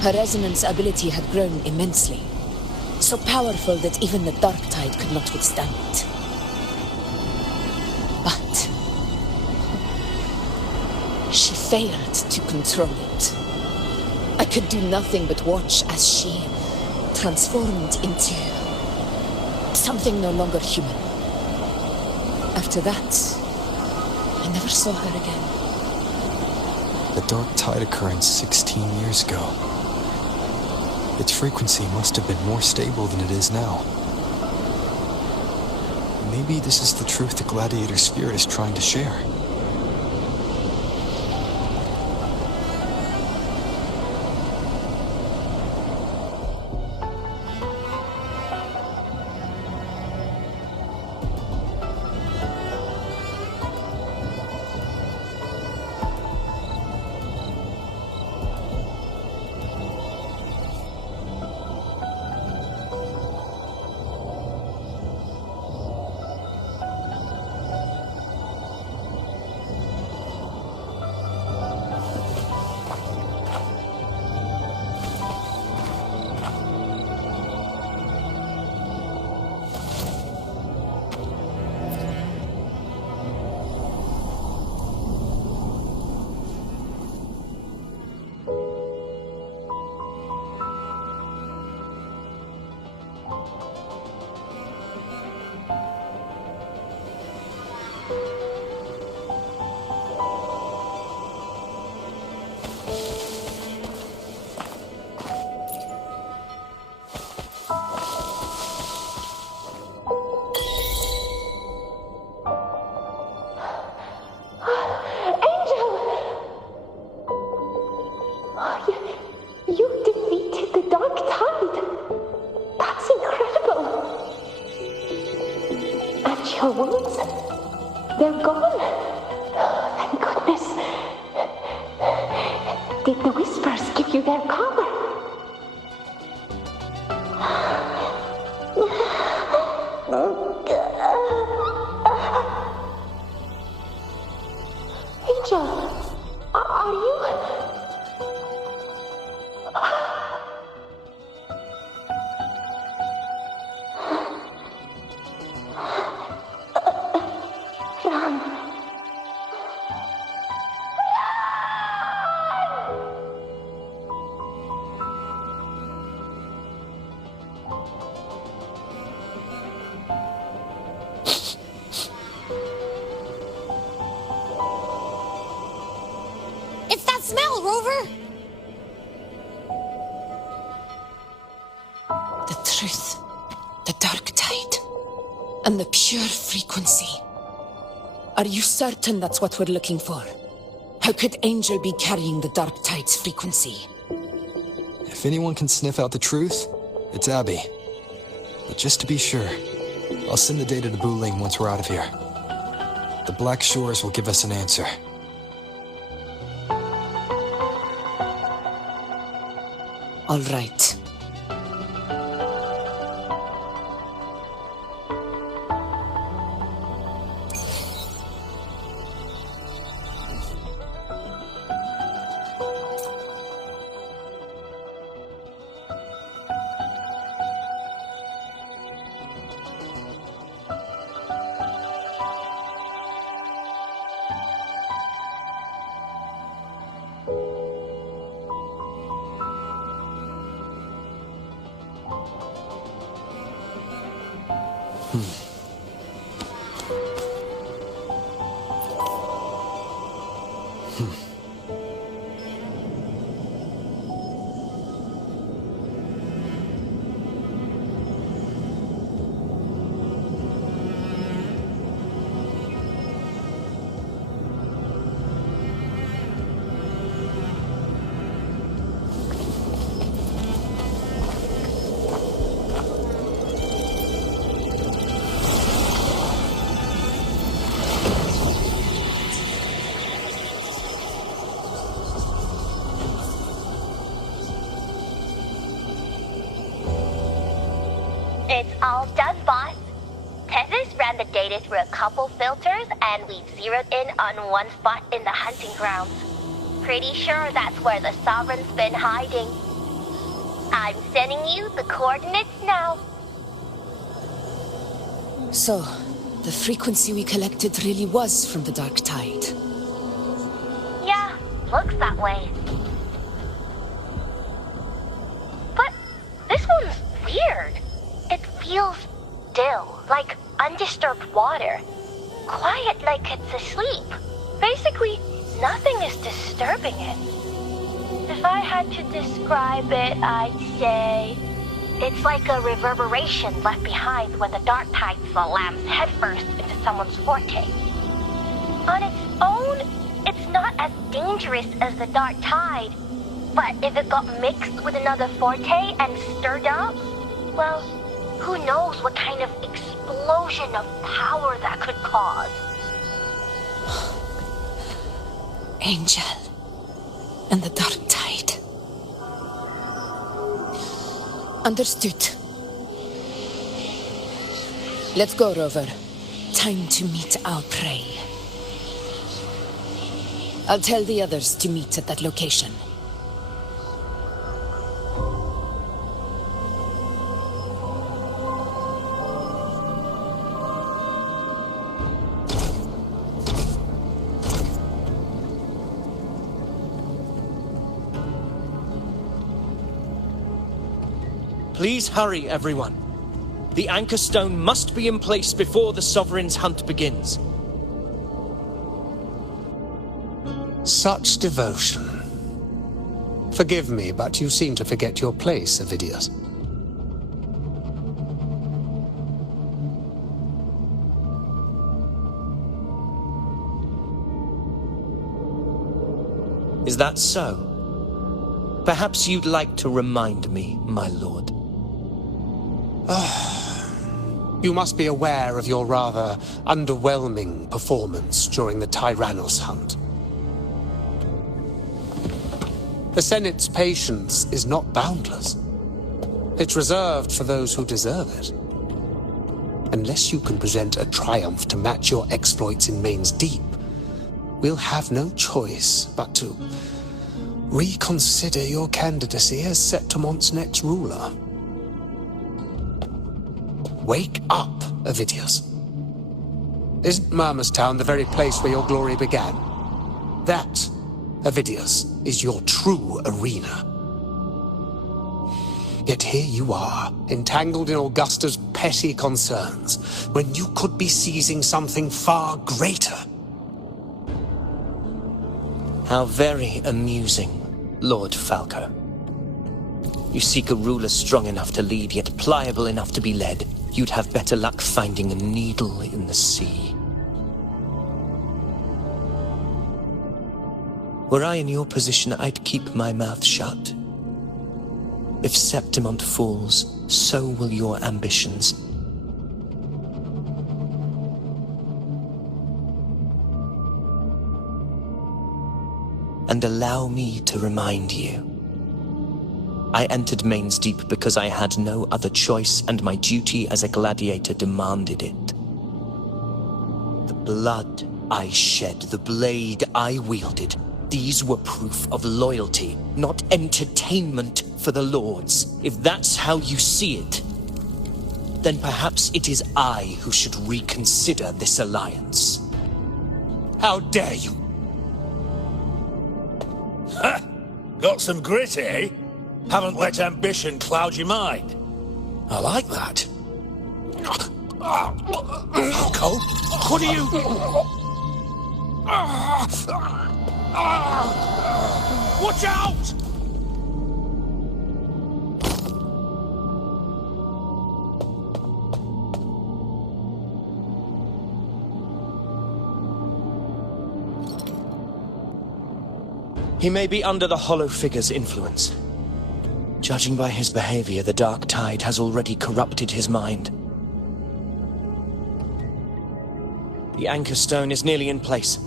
her resonance ability had grown immensely, so powerful that even the Dark Tide could not withstand it. But she failed to control it. I could do nothing but watch as she transformed into something no longer human. After that, I never saw her again. The Dark Tide occurrence 16 years ago. Its frequency must have been more stable than it is now. Maybe this is the truth the Gladiator spirit is trying to share. Your wounds? They're gone. Thank goodness. Did the whispers give you their cover? Angel, are you? Smell, Rover! The truth, the Dark Tide, and the pure frequency. Are you certain that's what we're looking for? How could Angel be carrying the Dark Tide's frequency? If anyone can sniff out the truth, it's Abby. But just to be sure, I'll send the data to Buling once we're out of here. The Black Shores will give us an answer. All right. It's all done, boss. Tethys ran the data through a couple filters, and we zeroed in on one spot in the hunting grounds. Pretty sure that's where the Sovereign's been hiding. I'm sending you the coordinates now. So, the frequency we collected really was from the Dark Tide. Yeah, looks that way. But this one's weird. It feels still, like undisturbed water. Quiet like it's asleep. Basically, nothing is disturbing it. If I had to describe it, I'd say it's like a reverberation left behind when the Dark Tide slams headfirst into someone's forte. On its own, it's not as dangerous as the Dark Tide, but if it got mixed with another forte and stirred up, well, who knows what kind of explosion of power that could cause. Angel and the Dark Tide. Understood. Let's go, Rover. Time to meet our prey. I'll tell the others to meet at that location. Please hurry, everyone. The anchor stone must be in place before the Sovereign's hunt begins. Such devotion. Forgive me, but you seem to forget your place, Avidius. Is that so? Perhaps you'd like to remind me, my lord. You must be aware of your rather underwhelming performance during the Tyrannos hunt. The Senate's patience is not boundless. It's reserved for those who deserve it. Unless you can present a triumph to match your exploits in Main's Deep, we'll have no choice but to reconsider your candidacy as Septimon's next ruler. Wake up, Avidius. Isn't Murmustown the very place where your glory began? That, Avidius, is your true arena. Yet here you are, entangled in Augusta's petty concerns, when you could be seizing something far greater. How very amusing, Lord Falco. You seek a ruler strong enough to lead, yet pliable enough to be led. You'd have better luck finding a needle in the sea. Were I in your position, I'd keep my mouth shut. If Septimont falls, so will your ambitions. And allow me to remind you. I entered Main's Deep because I had no other choice, and my duty as a gladiator demanded it. The blood I shed, the blade I wielded, these were proof of loyalty, not entertainment for the Lords. If that's how you see it, then perhaps it is I who should reconsider this alliance. How dare you! Ha! Got some grit, eh? Haven't let ambition cloud your mind. I like that. Falco, could you? Watch out! He may be under the Hollow Figure's influence. Judging by his behavior, the Dark Tide has already corrupted his mind. The Anchor Stone is nearly in place.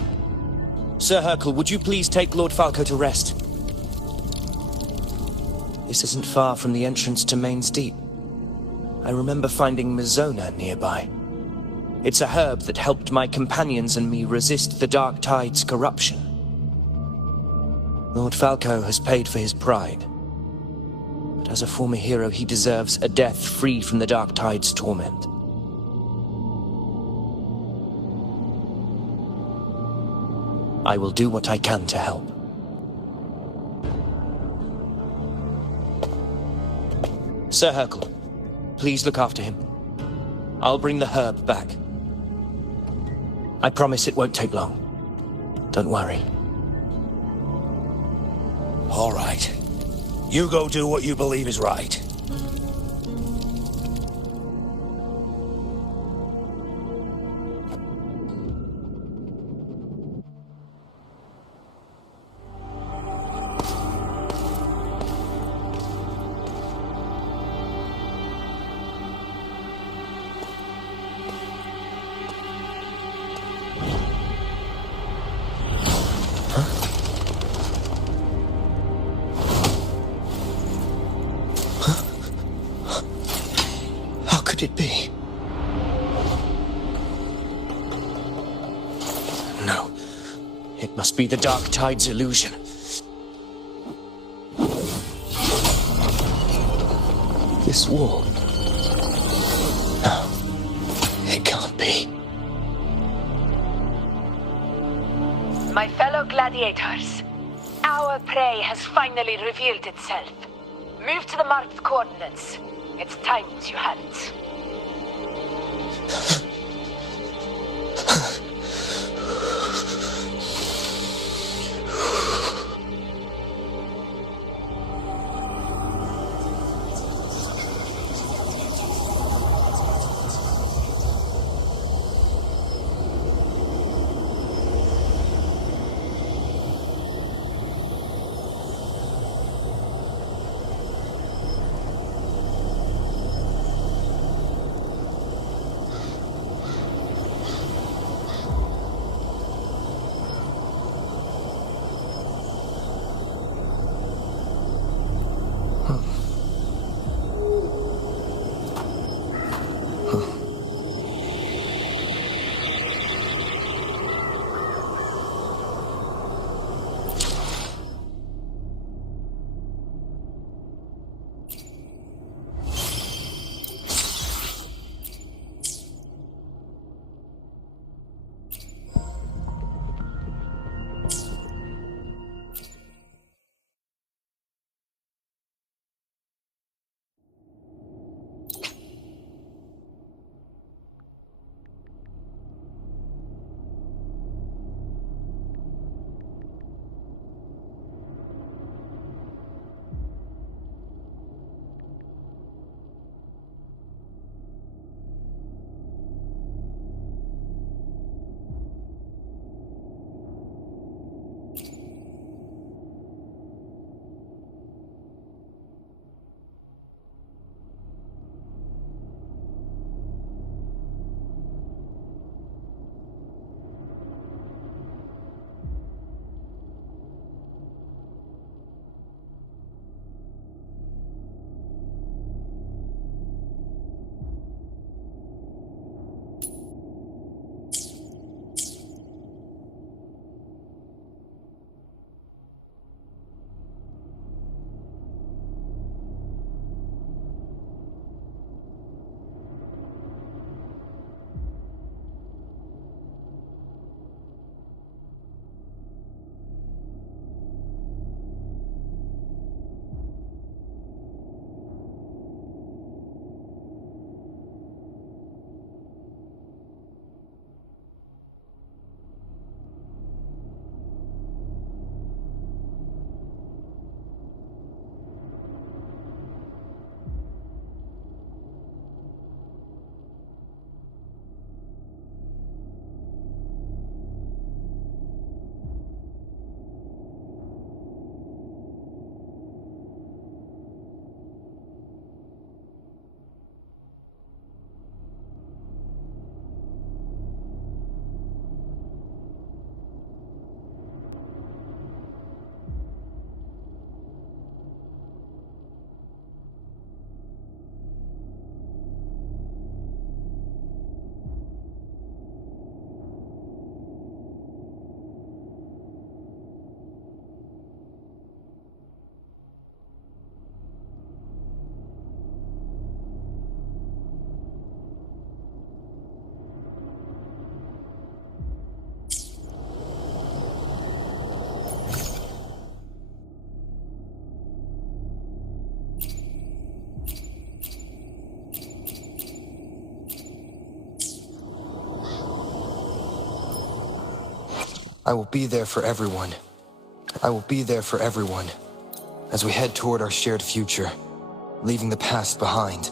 Sir Hercule, would you please take Lord Falco to rest? This isn't far from the entrance to Main's Deep. I remember finding Mizona nearby. It's a herb that helped my companions and me resist the Dark Tide's corruption. Lord Falco has paid for his pride. But as a former hero, he deserves a death free from the Dark Tide's torment. I will do what I can to help. Sir Hercule, please look after him. I'll bring the herb back. I promise it won't take long. Don't worry. All right. You go do what you believe is right. How could it be? No. It must be the Dark Tide's illusion. This wall. No. It can't be. My fellow gladiators, our prey has finally revealed itself. Move to the marked coordinates. It's time you had it. I will be there for everyone. I will be there for everyone as we head toward our shared future, leaving the past behind.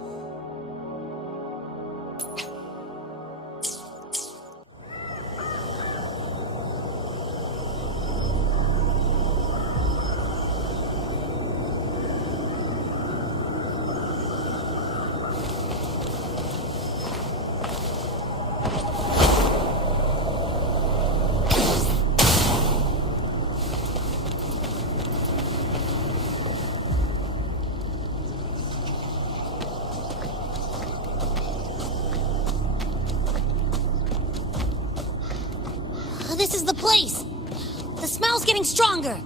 This is the place! The smell's getting stronger!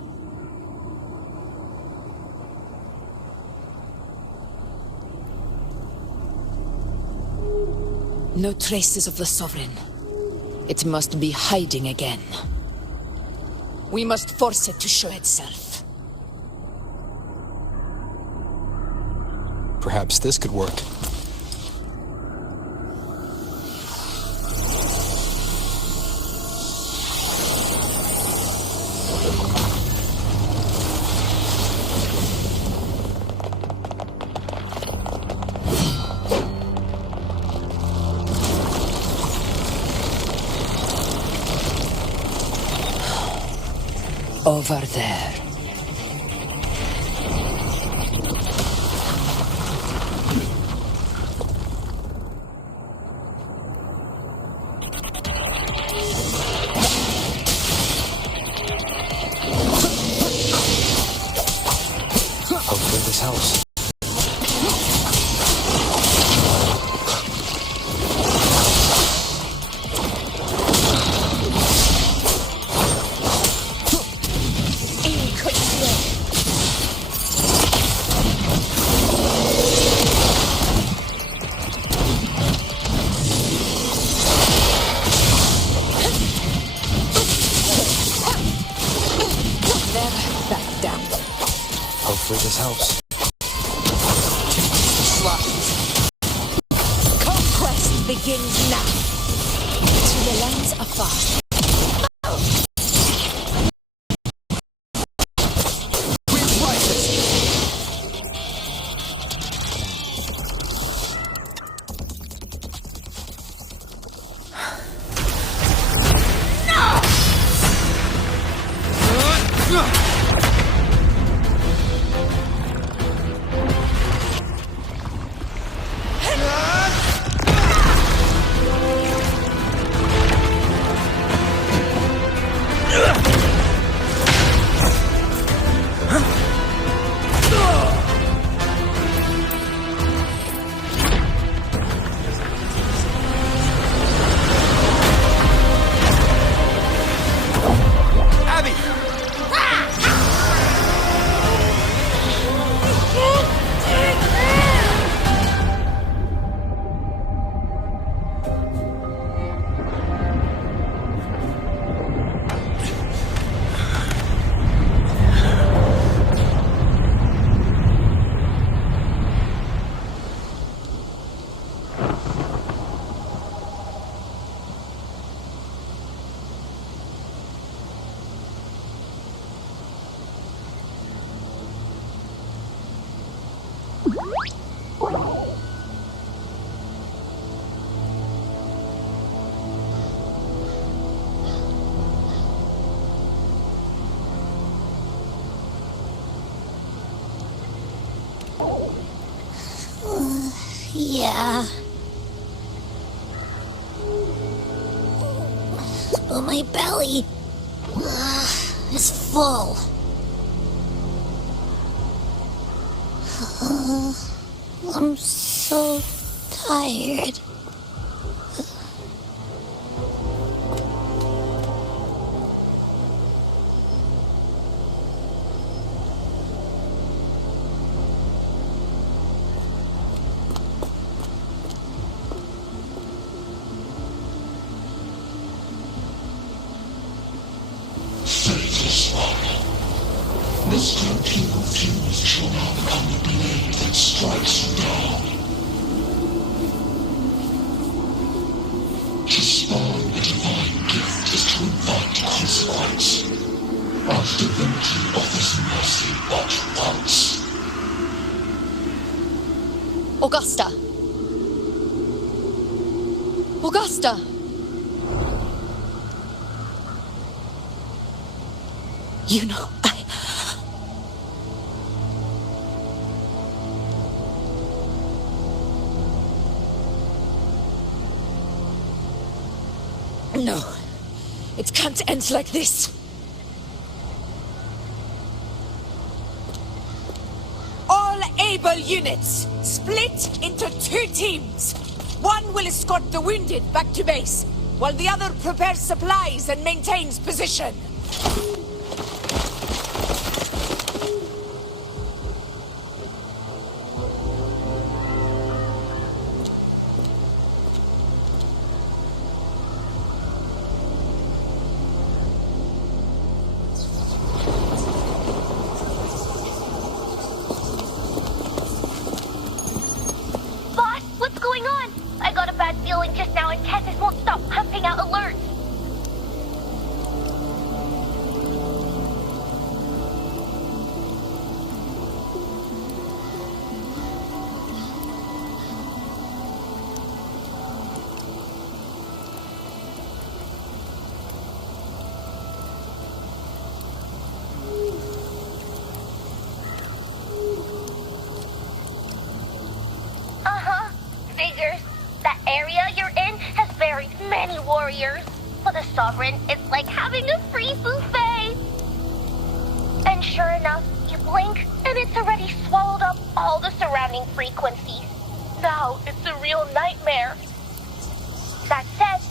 No traces of the Sovereign. It must be hiding again. We must force it to show itself. Perhaps this could work. Over there. Hopefully this helps. Hopefully this helps. Conquest begins now. To the lands afar. Yeah. But my belly is full. I'm so tired. This European fuse shall now become the blade that strikes you down. To spawn a divine gift is to invite consequence. as divinity offers mercy but once. Augusta! Augusta! You know, No. It can't end like this. All able units, split into 2 teams. One will escort the wounded back to base, while the other prepares supplies and maintains position. For the Sovereign, it's like having a free buffet. And sure enough, you blink, and it's already swallowed up all the surrounding frequencies. Now it's a real nightmare. That said,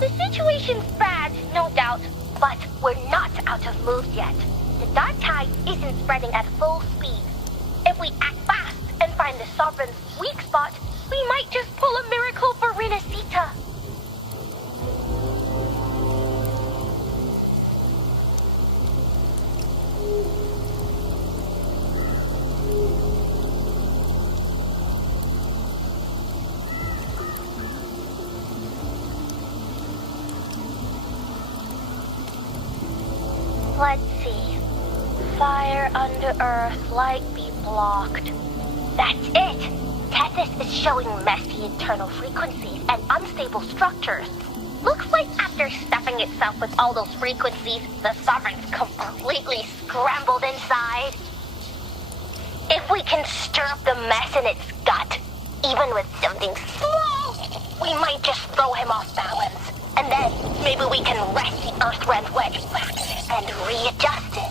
the situation's bad, no doubt, but we're not out of moves yet. The dark tide isn't spreading at full speed. If we act fast and find the Sovereign's weak spot, we might just pull a miracle for Rinascita. Let's see. Fire under earth, light be blocked. That's it! Tethys is showing messy internal frequencies and unstable structures. Looks like after stuffing itself with all those frequencies, the Sovereign's completely scrambled inside. If we can stir up the mess in its gut, even with something small, we might just throw him off balance. And then maybe we can wrest the Earthrend wedge back and readjust it.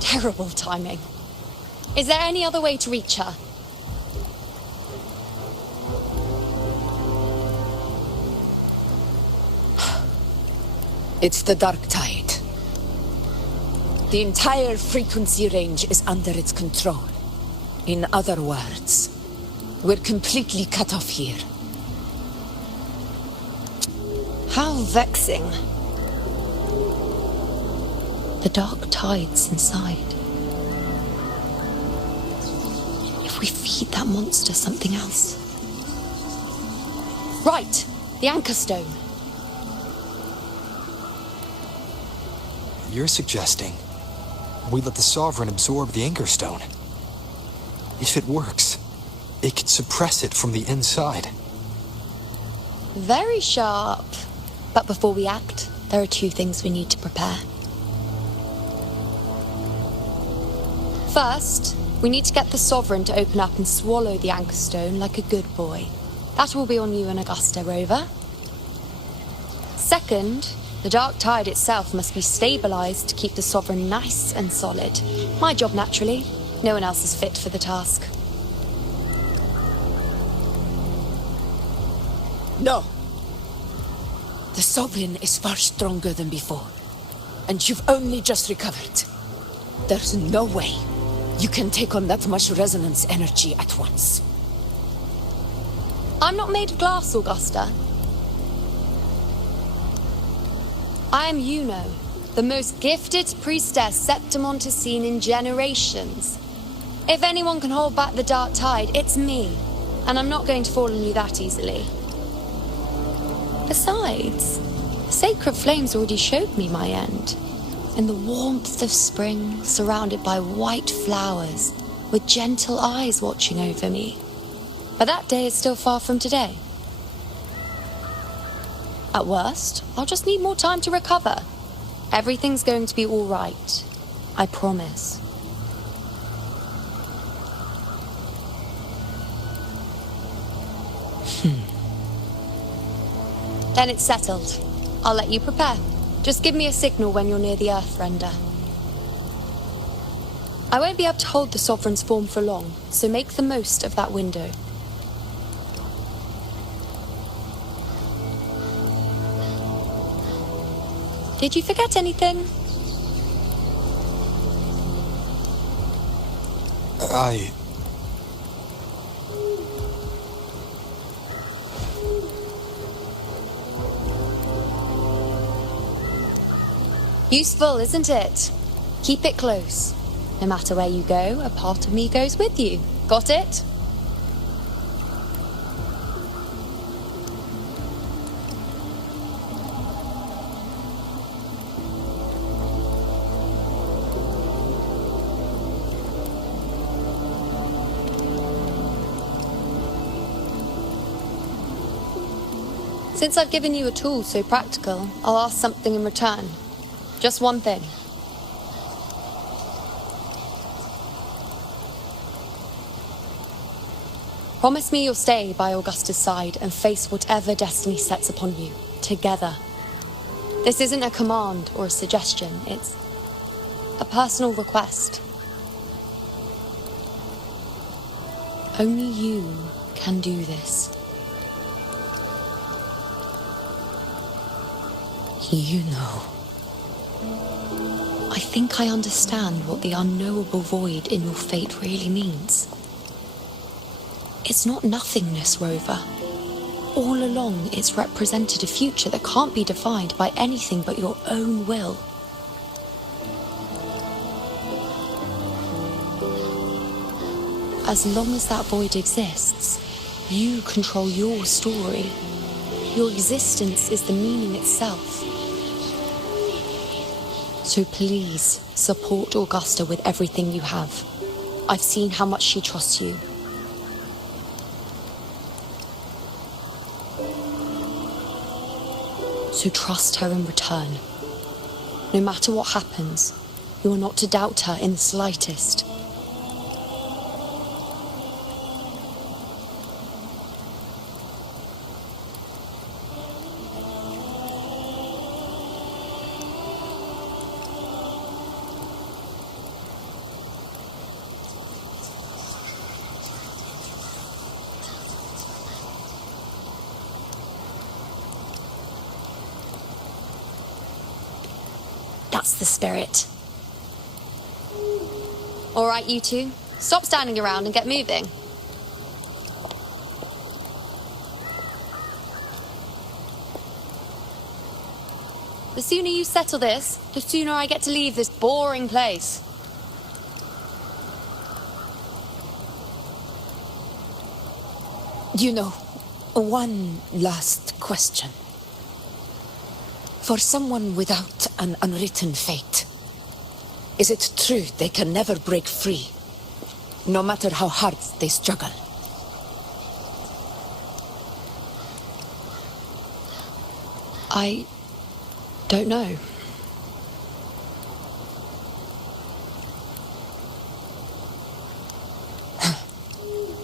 Terrible timing. Is there any other way to reach her? It's the dark tide. The entire frequency range is under its control. In other words, we're completely cut off here. How vexing. The dark tide's inside. If we feed that monster something else. Right, the anchor stone. You're suggesting we let the Sovereign absorb the anchor stone. If it works, it could suppress it from the inside. Very sharp. But before we act, there are 2 things we need to prepare. First, we need to get the Sovereign to open up and swallow the anchor stone like a good boy. That will be on you and Augusta, Rover. Second, the dark tide itself must be stabilized to keep the Sovereign nice and solid. My job, naturally. No one else is fit for the task. No. The Sovereign is far stronger than before. and you've only just recovered. There's no way you can take on that much resonance energy at once. I'm not made of glass, Augusta. I am Juno, the most gifted priestess Septimon has seen in generations. If anyone can hold back the dark tide, it's me. And I'm not going to fall on you that easily. Besides, the sacred flames already showed me my end. In the warmth of spring, surrounded by white flowers, with gentle eyes watching over me. But that day is still far from today. At worst, I'll just need more time to recover. Everything's going to be all right. I promise. Then it's settled. I'll let you prepare. Just give me a signal when you're near the Earthrender. I won't be able to hold the Sovereign's form for long, so make the most of that window. Did you forget anything? Useful, isn't it? Keep it close. No matter where you go, a part of me goes with you. Got it? Since I've given you a tool so practical, I'll ask something in return. Just one thing. Promise me you'll stay by Augusta's side and face whatever destiny sets upon you, together. This isn't a command or a suggestion, it's a personal request. Only you can do this. You know. I think I understand what the unknowable void in your fate really means. It's not nothingness, Rover. All along, it's represented a future that can't be defined by anything but your own will. As long as that void exists, you control your story. Your existence is the meaning itself. So please, support Augusta with everything you have. I've seen how much she trusts you. So trust her in return. No matter what happens, you are not to doubt her in the slightest. That's the spirit. All right, you two. Stop standing around and get moving. The sooner you settle this, the sooner I get to leave this boring place. You know, one last question. For someone without an unwritten fate, is it true they can never break free, no matter how hard they struggle? I don't know.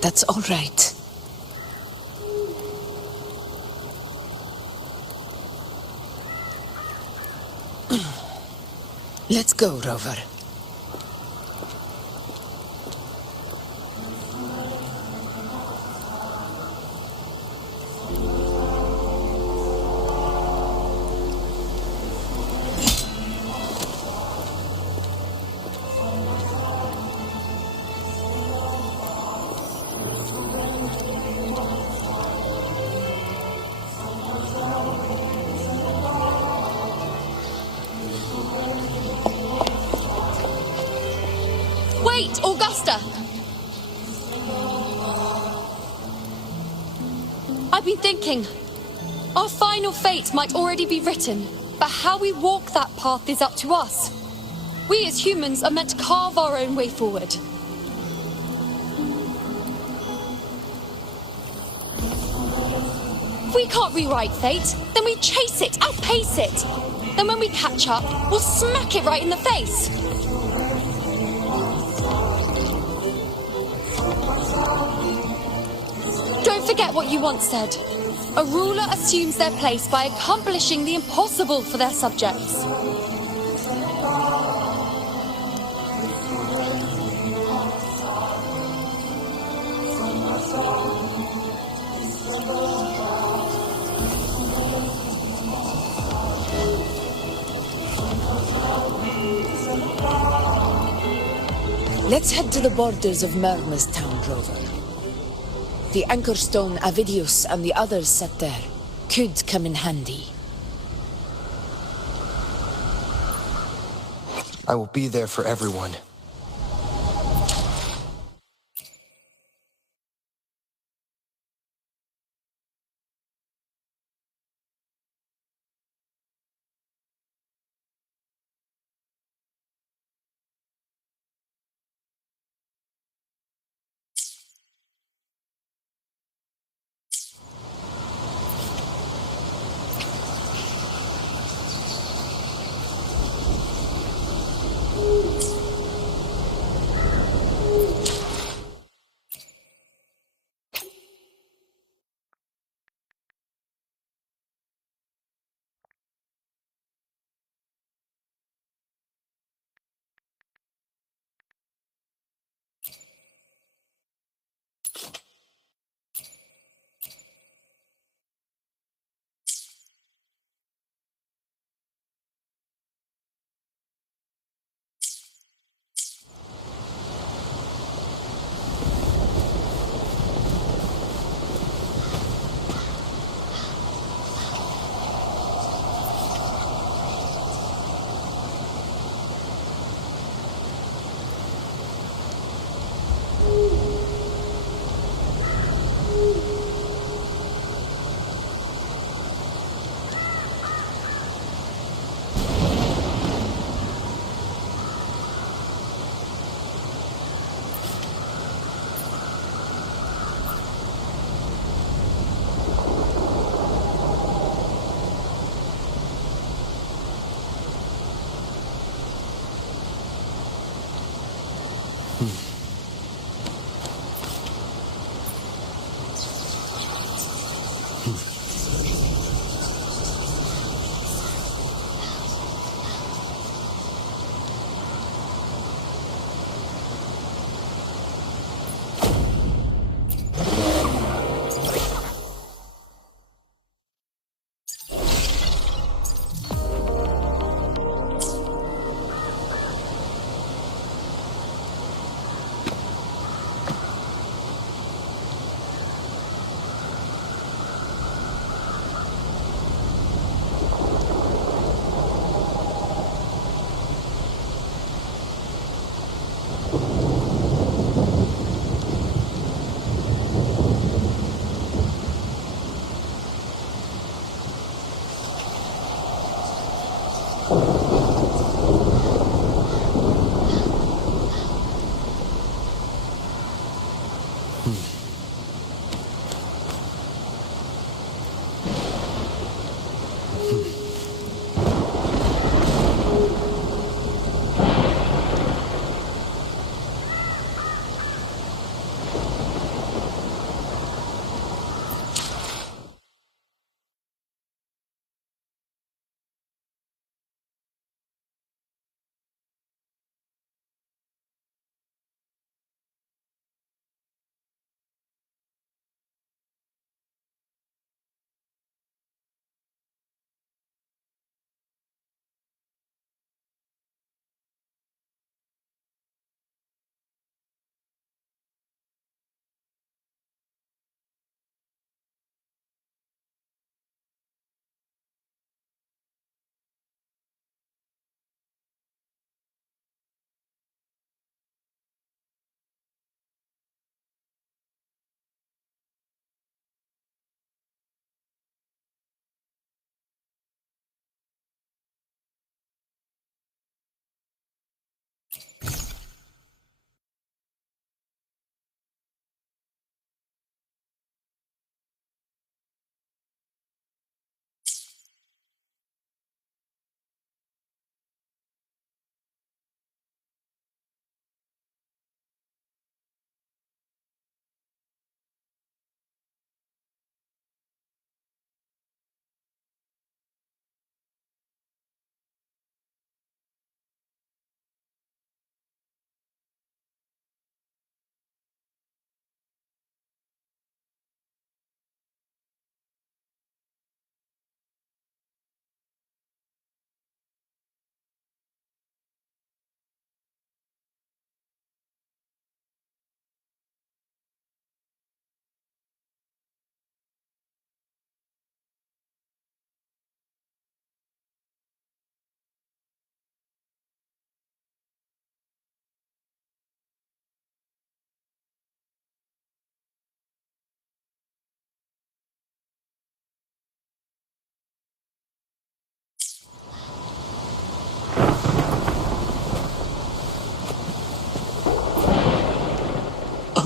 That's all right. Let's go, Rover. Wait, Augusta! I've been thinking. Our final fate might already be written, but how we walk that path is up to us. We as humans are meant to carve our own way forward. If we can't rewrite fate, then we chase it, outpace it. Then when we catch up, we'll smack it right in the face. Don't forget what you once said. A ruler assumes their place by accomplishing the impossible for their subjects. Let's head to the borders of Merma's town, Rover. The anchor stone Avidius and the others set there could come in handy. I will be there for everyone.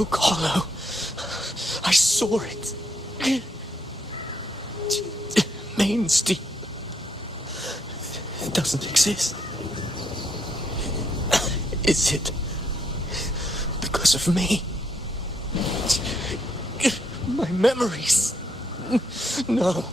oak hollow. I saw it. Main's deep. It doesn't exist. Is it because of me? My memories. No.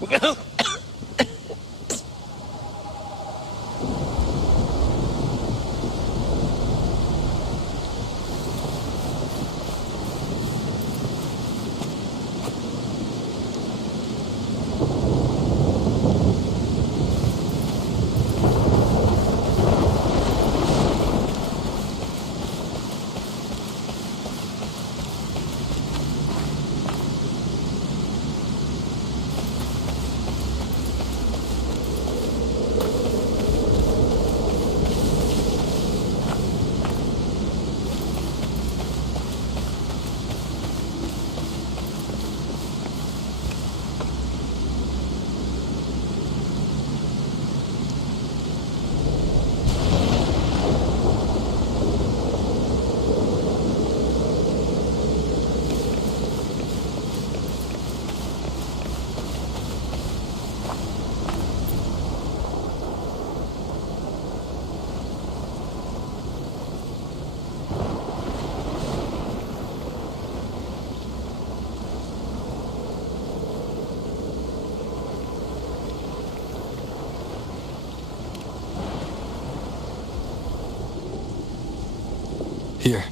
Here.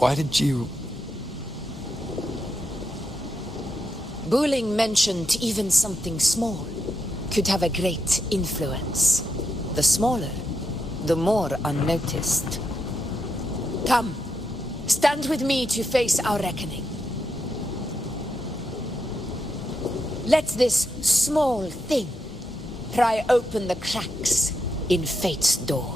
Why did you... Buling mentioned even something small could have a great influence. The smaller, the more unnoticed. Come, stand with me to face our reckoning. Let this small thing pry open the cracks in fate's door.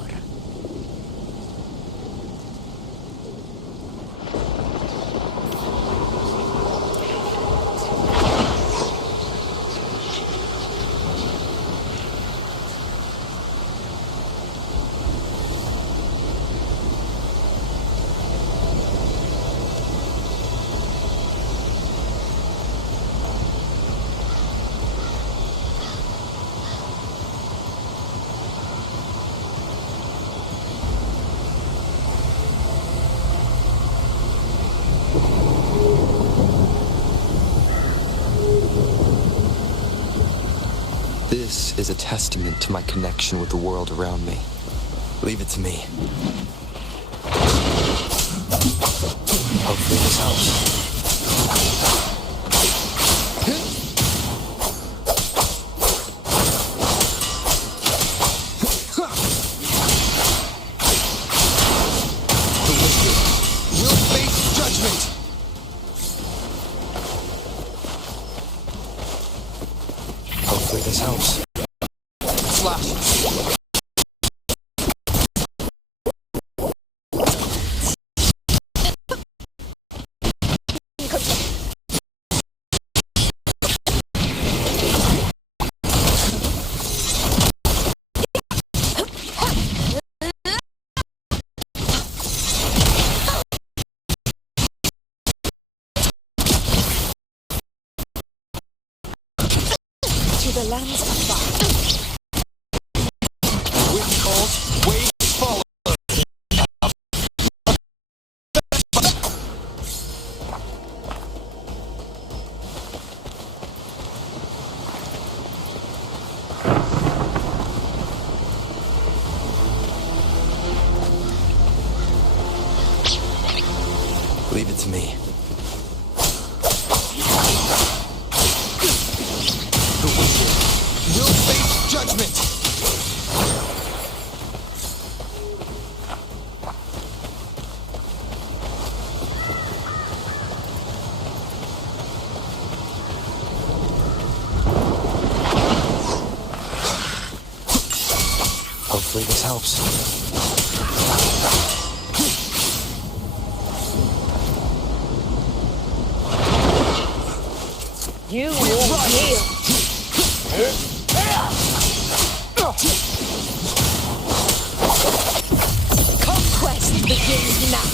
This is a testament to my connection with the world around me. Leave it to me. Hopefully this helps. The wicked will face judgment! Hopefully this helps. Flash! To the lands afar. Wind calls, waves follow. Leave it to me. The wicked will face judgment! Hopefully this helps. You will heal. Conquest begins now.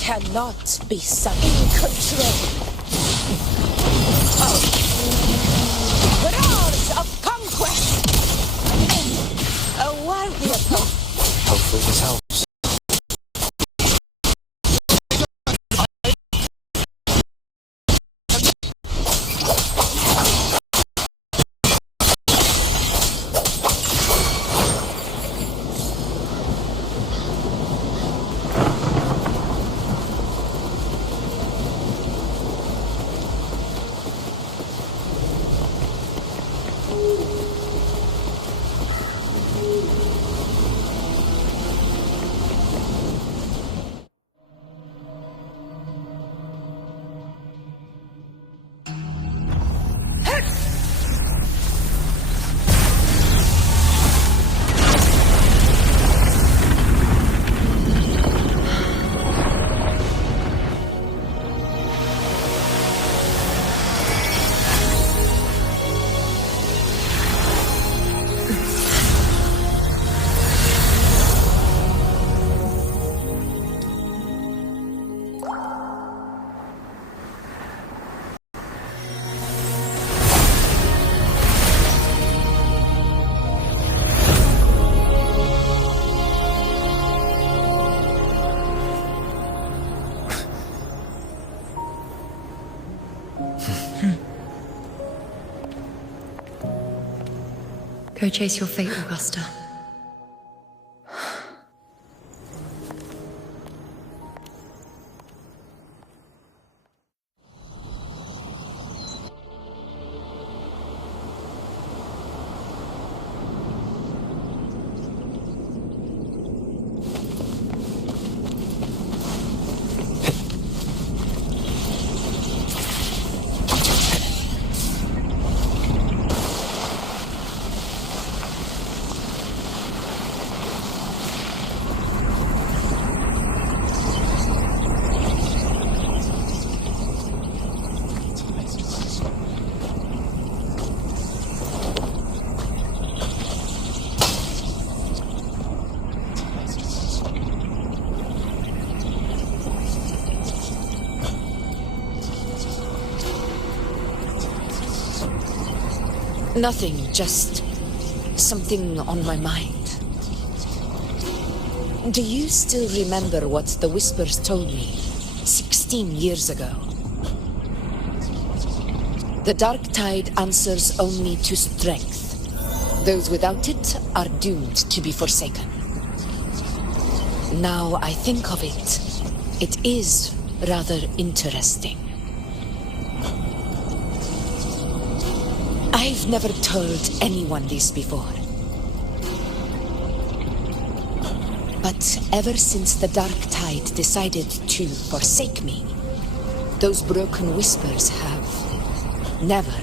Cannot be sunk in control. Roars of conquest. A warrior. Hopefully this helps. Go chase your fate, Augusta. Nothing, just something on my mind. Do you still remember what the Whispers told me 16 years ago? The dark tide answers only to strength. Those without it are doomed to be forsaken. Now I think of it, it is rather interesting. I've never told anyone this before. But ever since the dark tide decided to forsake me, those broken whispers have never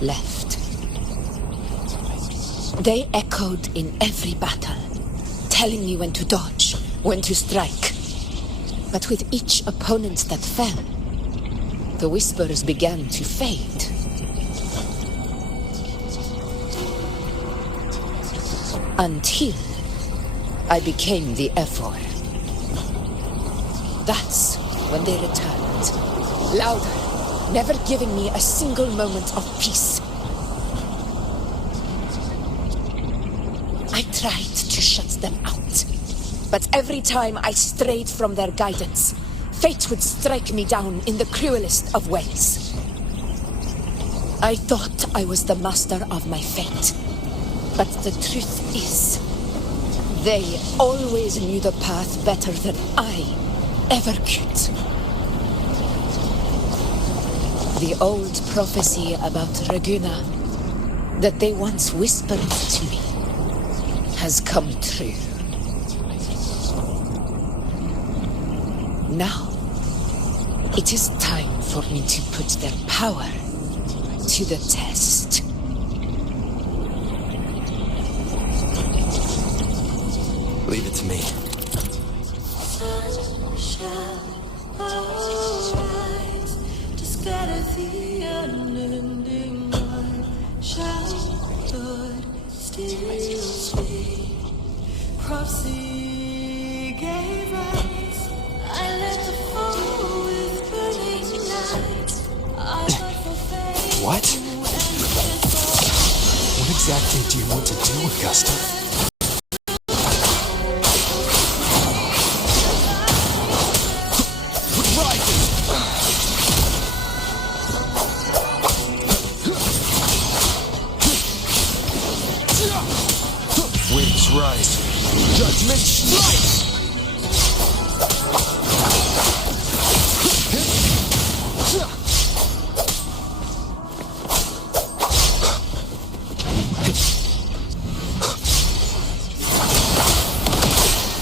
left. They echoed in every battle, telling me when to dodge, when to strike. But with each opponent that fell, the whispers began to fade. Until I became the Ephor. That's when they returned. Louder, never giving me a single moment of peace. I tried to shut them out, but every time I strayed from their guidance, fate would strike me down in the cruelest of ways. I thought I was the master of my fate. But the truth is, they always knew the path better than I ever could. The old prophecy about Raguna that they once whispered to me has come true. Now, it is time for me to put their power to the test. Leave it to me. What? What exactly do you want to do, Augusta? Waves rise. Judgment strikes!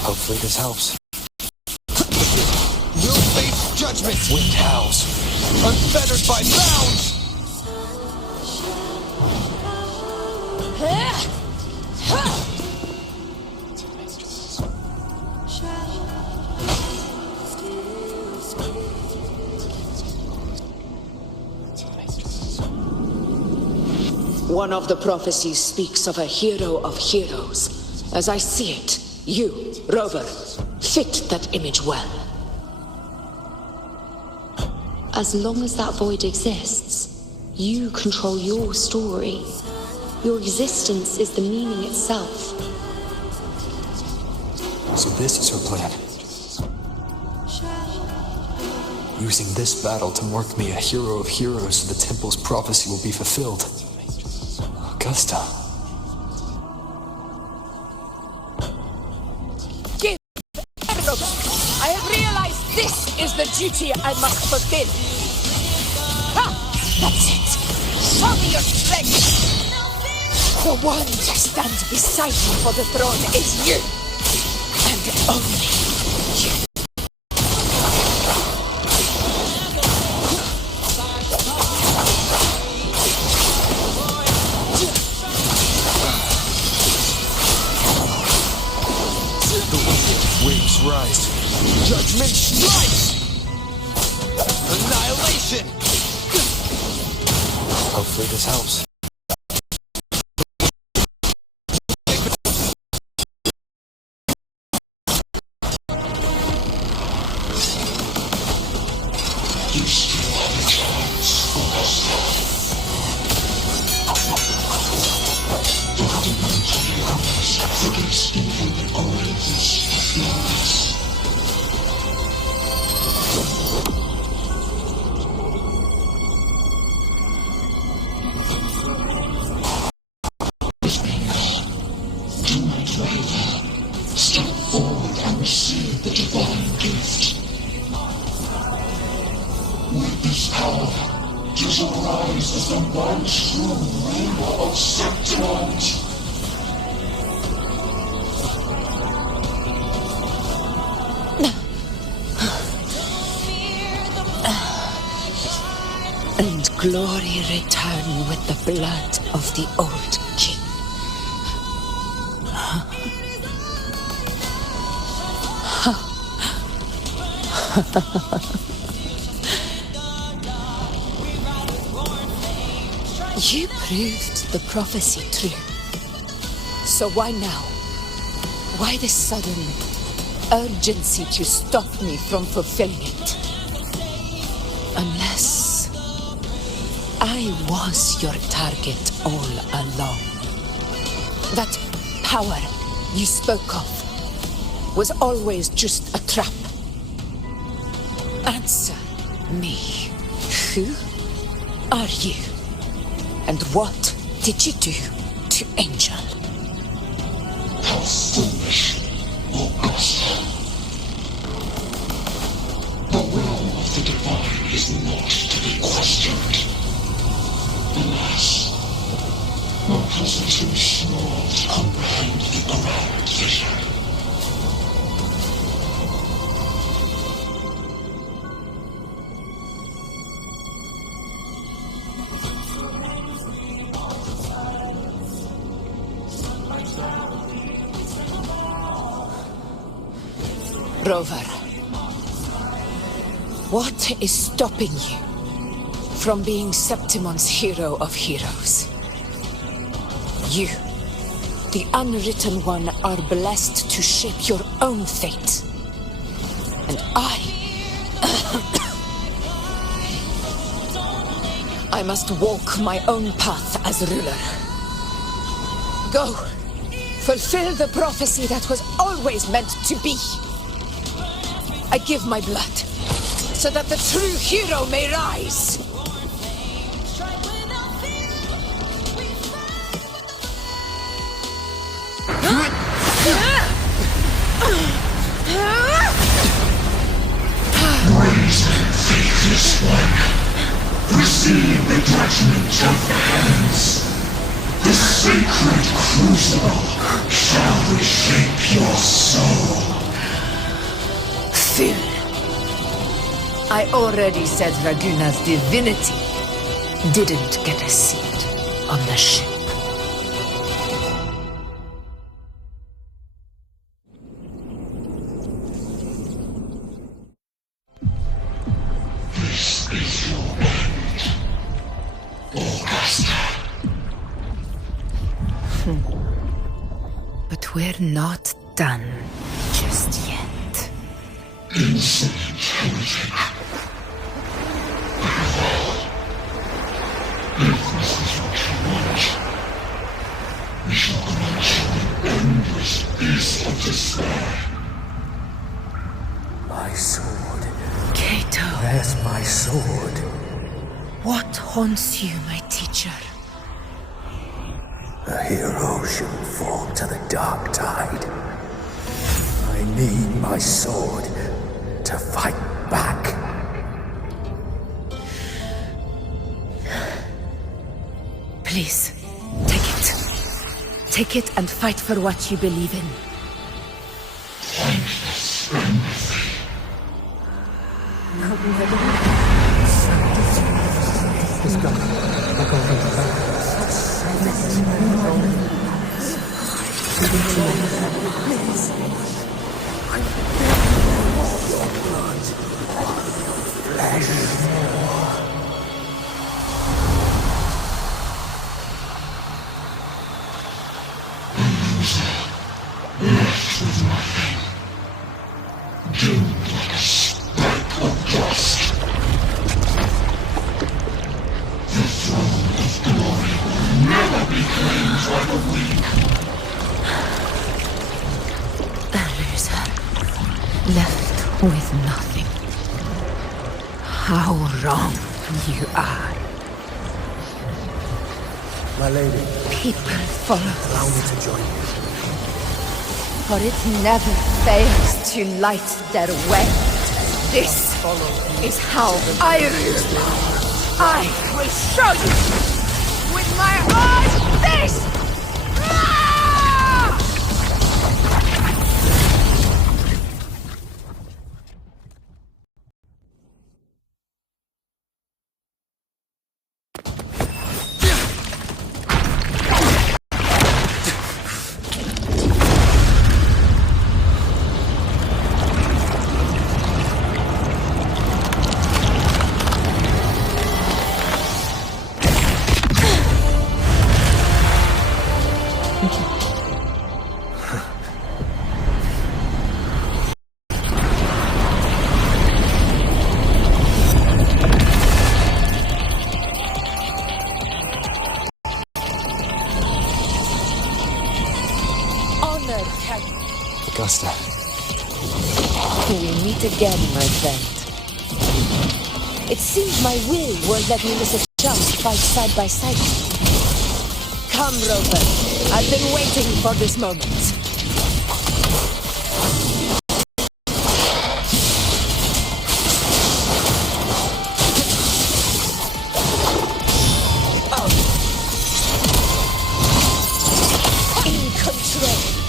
Hopefully this helps. Will face judgment! Wind howls. Unfettered by bounds! One of the prophecies speaks of a hero of heroes. As I see it, you, Rover, fit that image well. As long as that void exists, you control your story. Your existence is the meaning itself. So this is her plan. Using this battle to mark me a hero of heroes so the temple's prophecy will be fulfilled. Augusta. Give Rover. I have realized this is the duty I must fulfill. Ha! That's it. Show me your strength. The one to stand beside me for the throne is you. And only you. Waves rise. Judgment strikes! Annihilation! Hopefully this helps. You still have a chance, Augusta. The divinity comes against evil that arises before us. Do not waver. Step forward and receive the divine gift. With this power, you shall rise as the one true ruler of Septimus. And glory return with the blood of the old king. You proved the prophecy true. So why now? Why this sudden urgency to stop me from fulfilling it? Unless I was your target all along. That power you spoke of was always just a trap. Answer me. Who are you? And what did you do to Angel? How foolish, Augusta. The will of the divine is not to be questioned. Alas, my puzzle too small to comprehend the grand vision. Rover, what is stopping you from being Septimon's hero of heroes? You, the unwritten one, are blessed to shape your own fate. And I must walk my own path as ruler. Go, fulfill the prophecy that was always meant to be. I give my blood so that the true hero may rise. Brazen, faithless one, receive the judgment of the heavens. The sacred crucible shall reshape your soul. Fool. I already said Raguna's divinity didn't get a seat on the ship. This is your end, Augusta. But we're not done just yet. Insolent heretic. If this is what you want, we shall grant you an endless peace of despair. My sword. Cato, Where's my sword? what haunts you, my teacher? A hero shouldn't fall to the dark tide. I need my sword to fight back. Please, take it. Take it and fight for what you believe in. Thankless empathy. He's gone. Back over. Left with nothing. Doomed like a speck of dust. The throne of glory will never be claimed by the weak. A loser, left with nothing. How wrong you are. My lady, People follow allow us, me to join you. for it never fails to light their way. This is how I rule. I will show you with my own fist! Ah! Honor, Augusta. we meet again, my friend. It seems my will won't let me miss a chance to fight side by side. Come, Rover. I've been waiting for this moment. In control.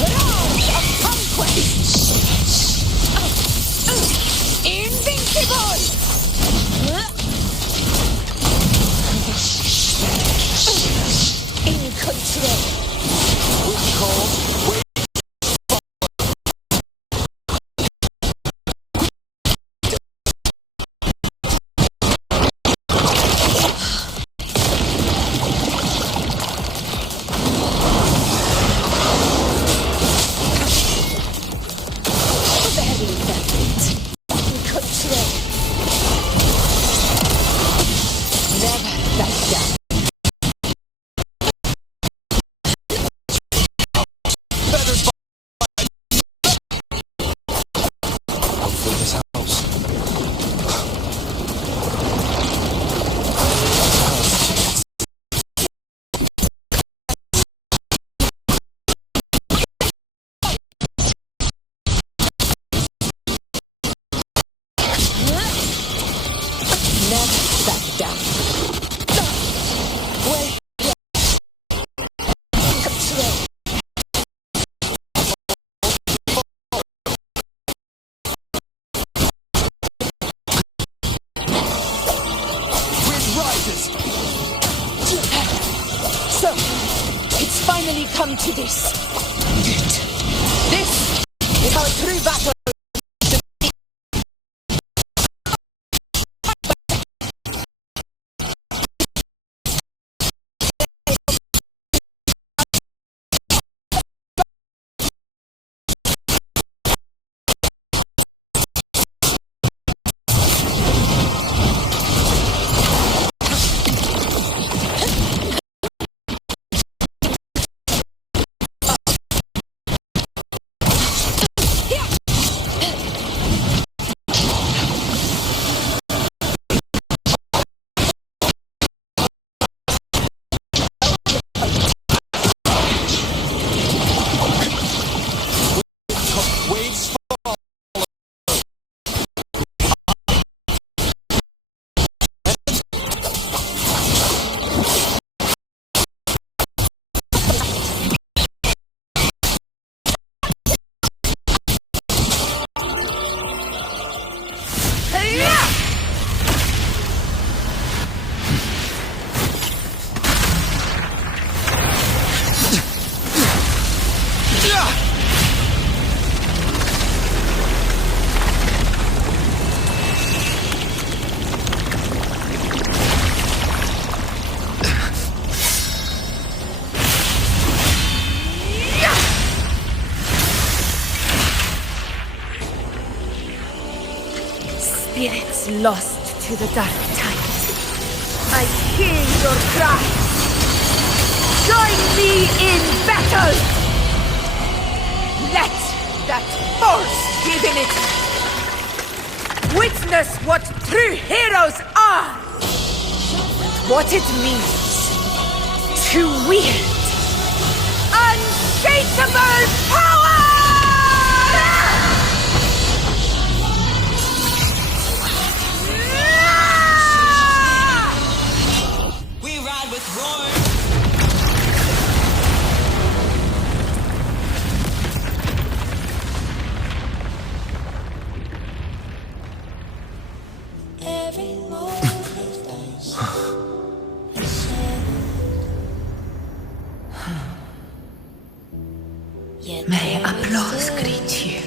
Round of conquest! to this. This is our true battle. Spirits lost to the dark tide. I hear your cries. Join me in battle! Let that force divinity witness what true heroes are! What it means to wield unshakable power! May applause greet you,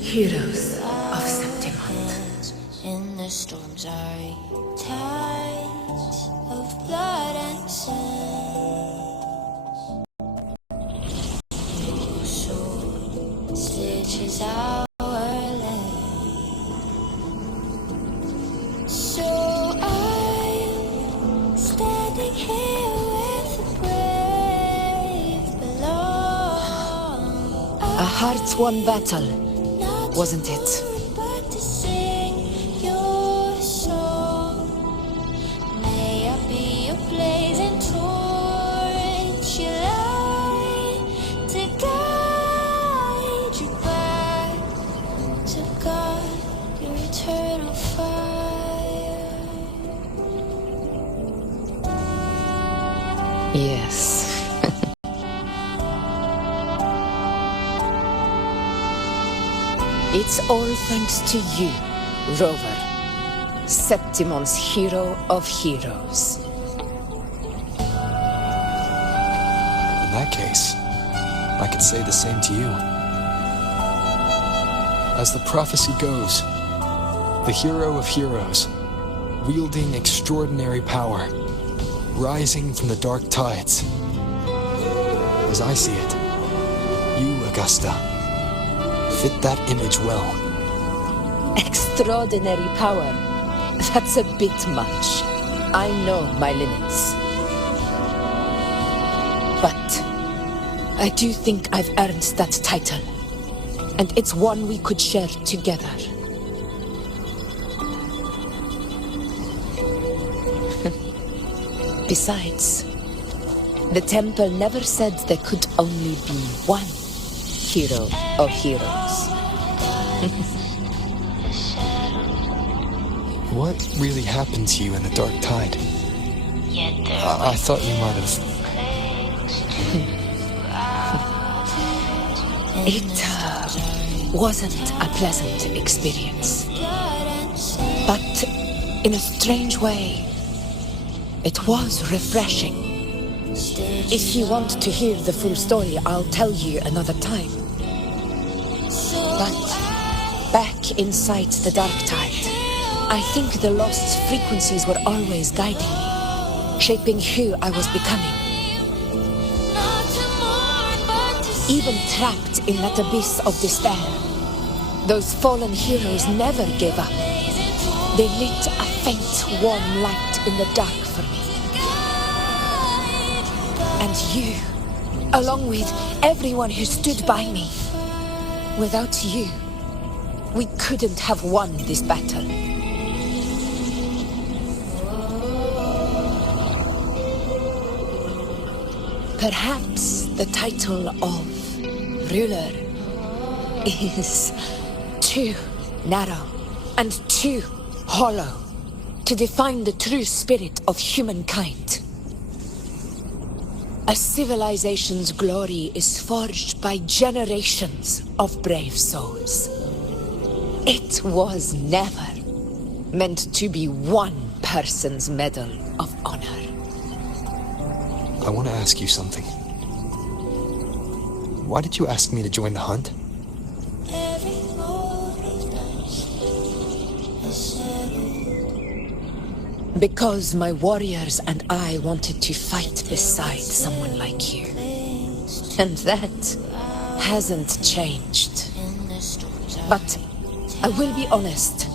heroes of Septimont. In the storms are tides of blood and sand. Your sword stitches our land. So I'm standing here with the brave below. A hearts-won battle, wasn't it? But to sing your song, may I be a blazing torch, you light to guide you back to God, your eternal fire. Yes. It's all thanks to you, Rover, Septimon's hero of heroes. In that case, I could say the same to you. As the prophecy goes, the hero of heroes, wielding extraordinary power, rising from the dark tides. As I see it, you, Augusta, fit that image well. Extraordinary power. That's a bit much. I know my limits. But I do think I've earned that title. And it's one we could share together. Besides, the temple never said there could only be one hero of heroes. What really happened to you in the dark tide? I thought you might have... It wasn't a pleasant experience. But in a strange way, it was refreshing. If you want to hear the full story, I'll tell you another time. But back inside the dark tide, I think the lost frequencies were always guiding me, shaping who I was becoming. Even trapped in that abyss of despair, those fallen heroes never gave up. They lit a faint, warm light in the dark for me. And you, along with everyone who stood by me. Without you, we couldn't have won this battle. Perhaps the title of ruler is too narrow and too hollow to define the true spirit of humankind. A civilization's glory is forged by generations of brave souls. It was never meant to be one person's medal of honor. I want to ask you something. Why did you ask me to join the hunt? Because my warriors and I wanted to fight beside someone like you. And that hasn't changed. But I will be honest,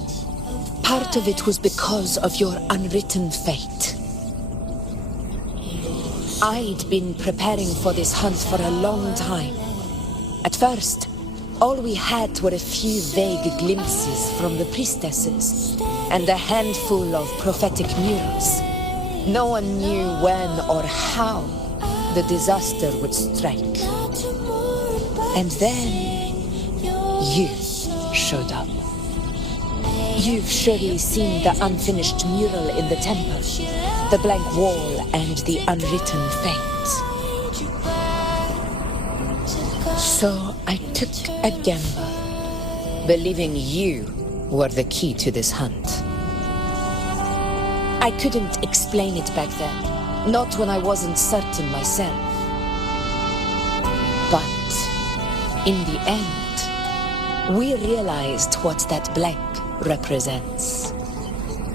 part of it was because of your unwritten fate. I'd been preparing for this hunt for a long time. At first, all we had were a few vague glimpses from the priestesses and a handful of prophetic murals. No one knew when or how the disaster would strike. And then you showed up. You've surely seen the unfinished mural in the temple, the blank wall and the unwritten fate. So I took a gamble, believing you were the key to this hunt. I couldn't explain it back then, not when I wasn't certain myself. But in the end, we realized what that blank represents.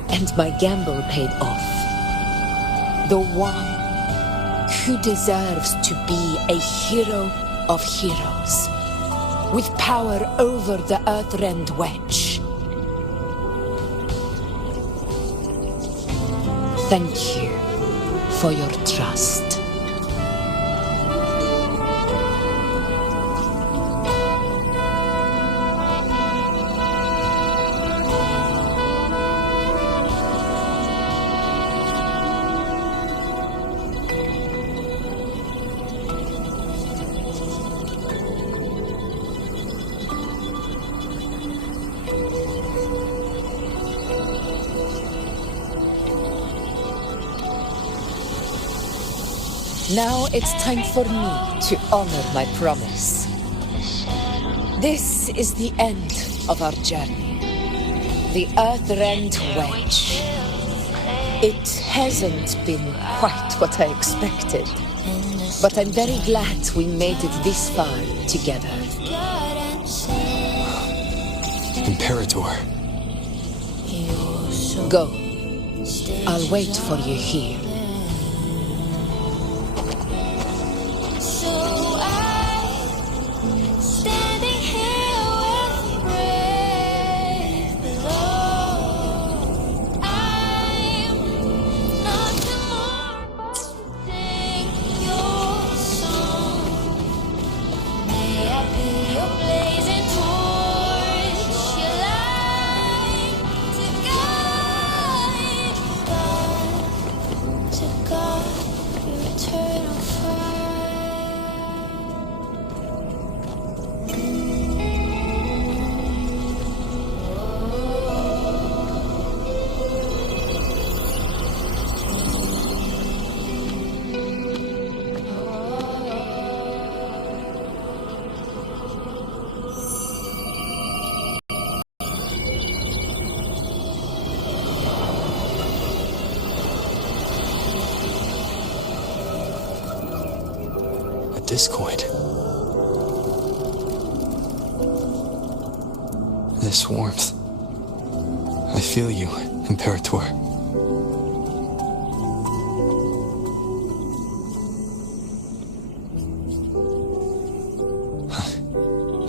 And my gamble paid off. The one who deserves to be a hero of heroes, with power over the Earthrend Wedge. Thank you for your trust. Now it's time for me to honor my promise. This is the end of our journey. The Earthrend Wedge. It hasn't been quite what I expected, but I'm very glad we made it this far together. Imperator. Go. I'll wait for you here. discord. This warmth. I feel you, Imperator.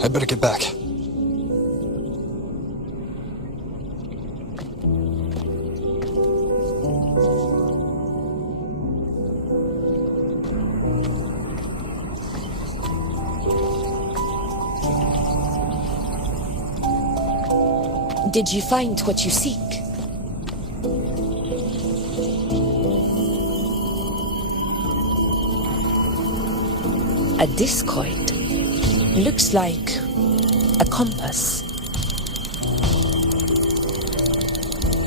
I better get back. Did you find what you seek? A discoid. Looks like a compass.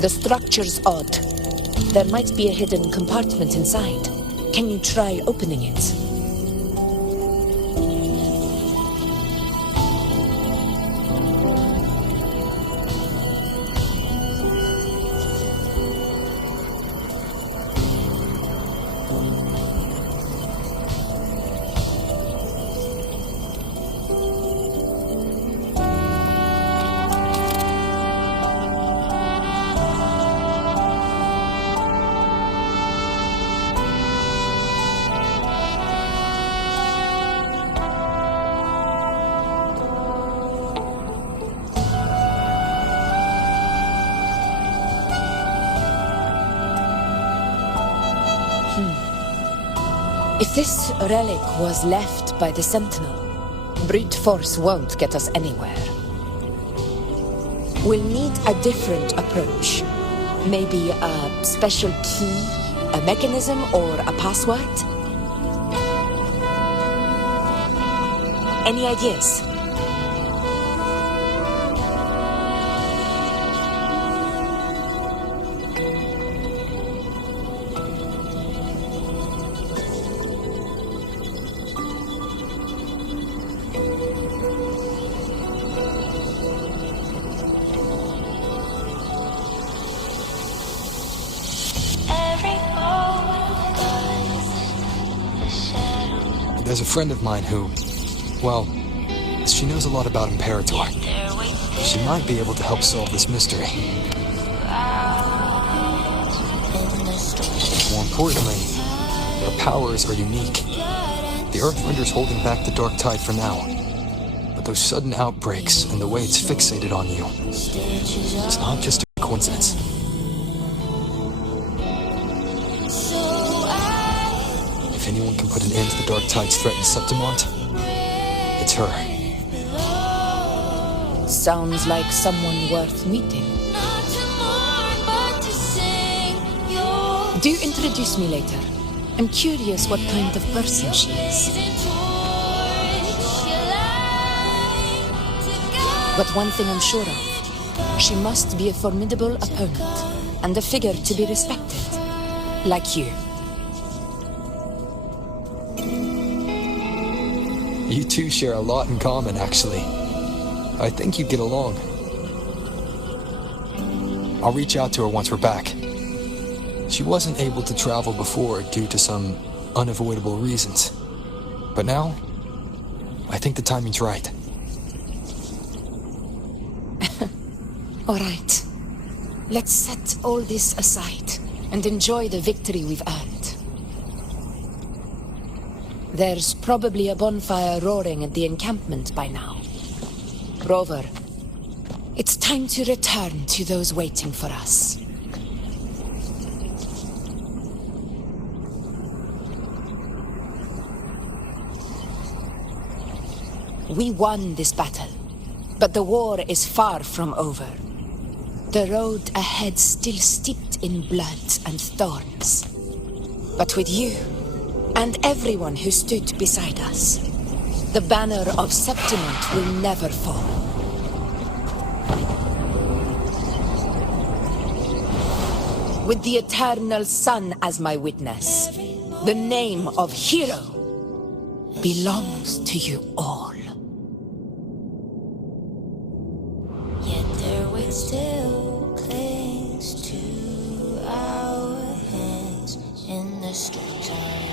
The structure's odd. There might be a hidden compartment inside. Can you try opening it? If this relic was left by the Sentinel, brute force won't get us anywhere. We'll need a different approach. Maybe a special key, a mechanism, or a password? Any ideas? There's a friend of mine who, well, she knows a lot about Imperator. She might be able to help solve this mystery. More importantly, their powers are unique. The Earthrender's holding back the dark tide for now. But those sudden outbreaks and the way it's fixated on you, it's not just a coincidence. If anyone can put an end to the dark tide's threat in Septimont, it's her. Sounds like someone worth meeting. Do introduce me later. I'm curious what kind of person she is. But one thing I'm sure of, she must be a formidable opponent and a figure to be respected, like you. You two share a lot in common, actually. I think you'd get along. I'll reach out to her once we're back. She wasn't able to travel before due to some unavoidable reasons. But now, I think the timing's right. All right. Let's set all this aside and enjoy the victory we've earned. There's probably a bonfire roaring at the encampment by now. Rover, it's time to return to those waiting for us. We won this battle, but the war is far from over. The road ahead still steeped in blood and thorns. But with you, and everyone who stood beside us, the banner of Septimont will never fall. With the eternal sun as my witness, the name of hero belongs to you all. Yet their weight still clings to our hands in the storm tide.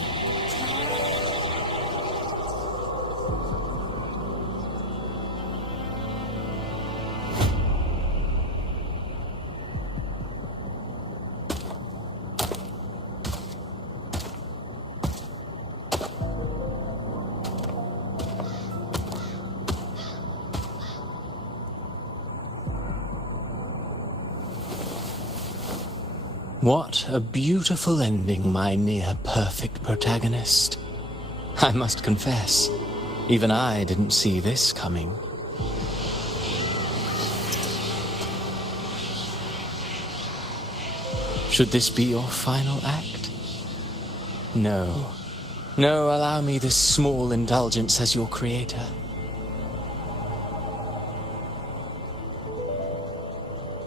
What a beautiful ending, my near-perfect protagonist. I must confess, even I didn't see this coming. Should this be your final act? No. No, allow me this small indulgence as your creator.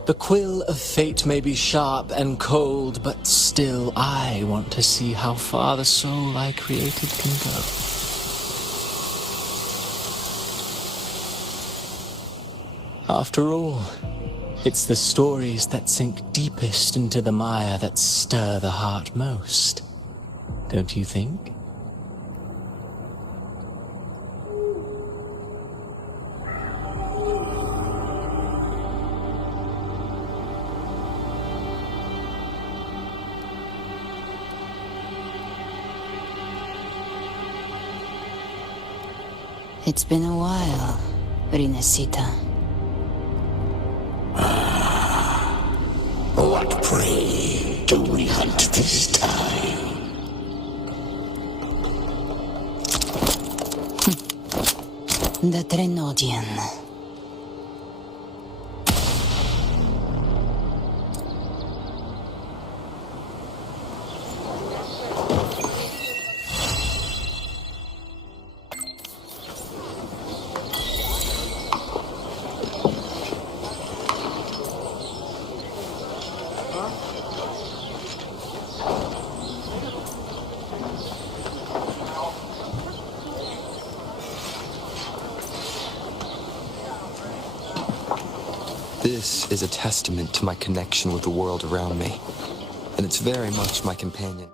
The quill of fate may be sharp and cold, but still I want to see how far the soul I created can go. After all, it's the stories that sink deepest into the mire that stir the heart most, don't you think? It's been a while, Rinascita. What prey do we hunt this time? The Trenodian. This is a testament to my connection with the world around me, and it's very much my companion.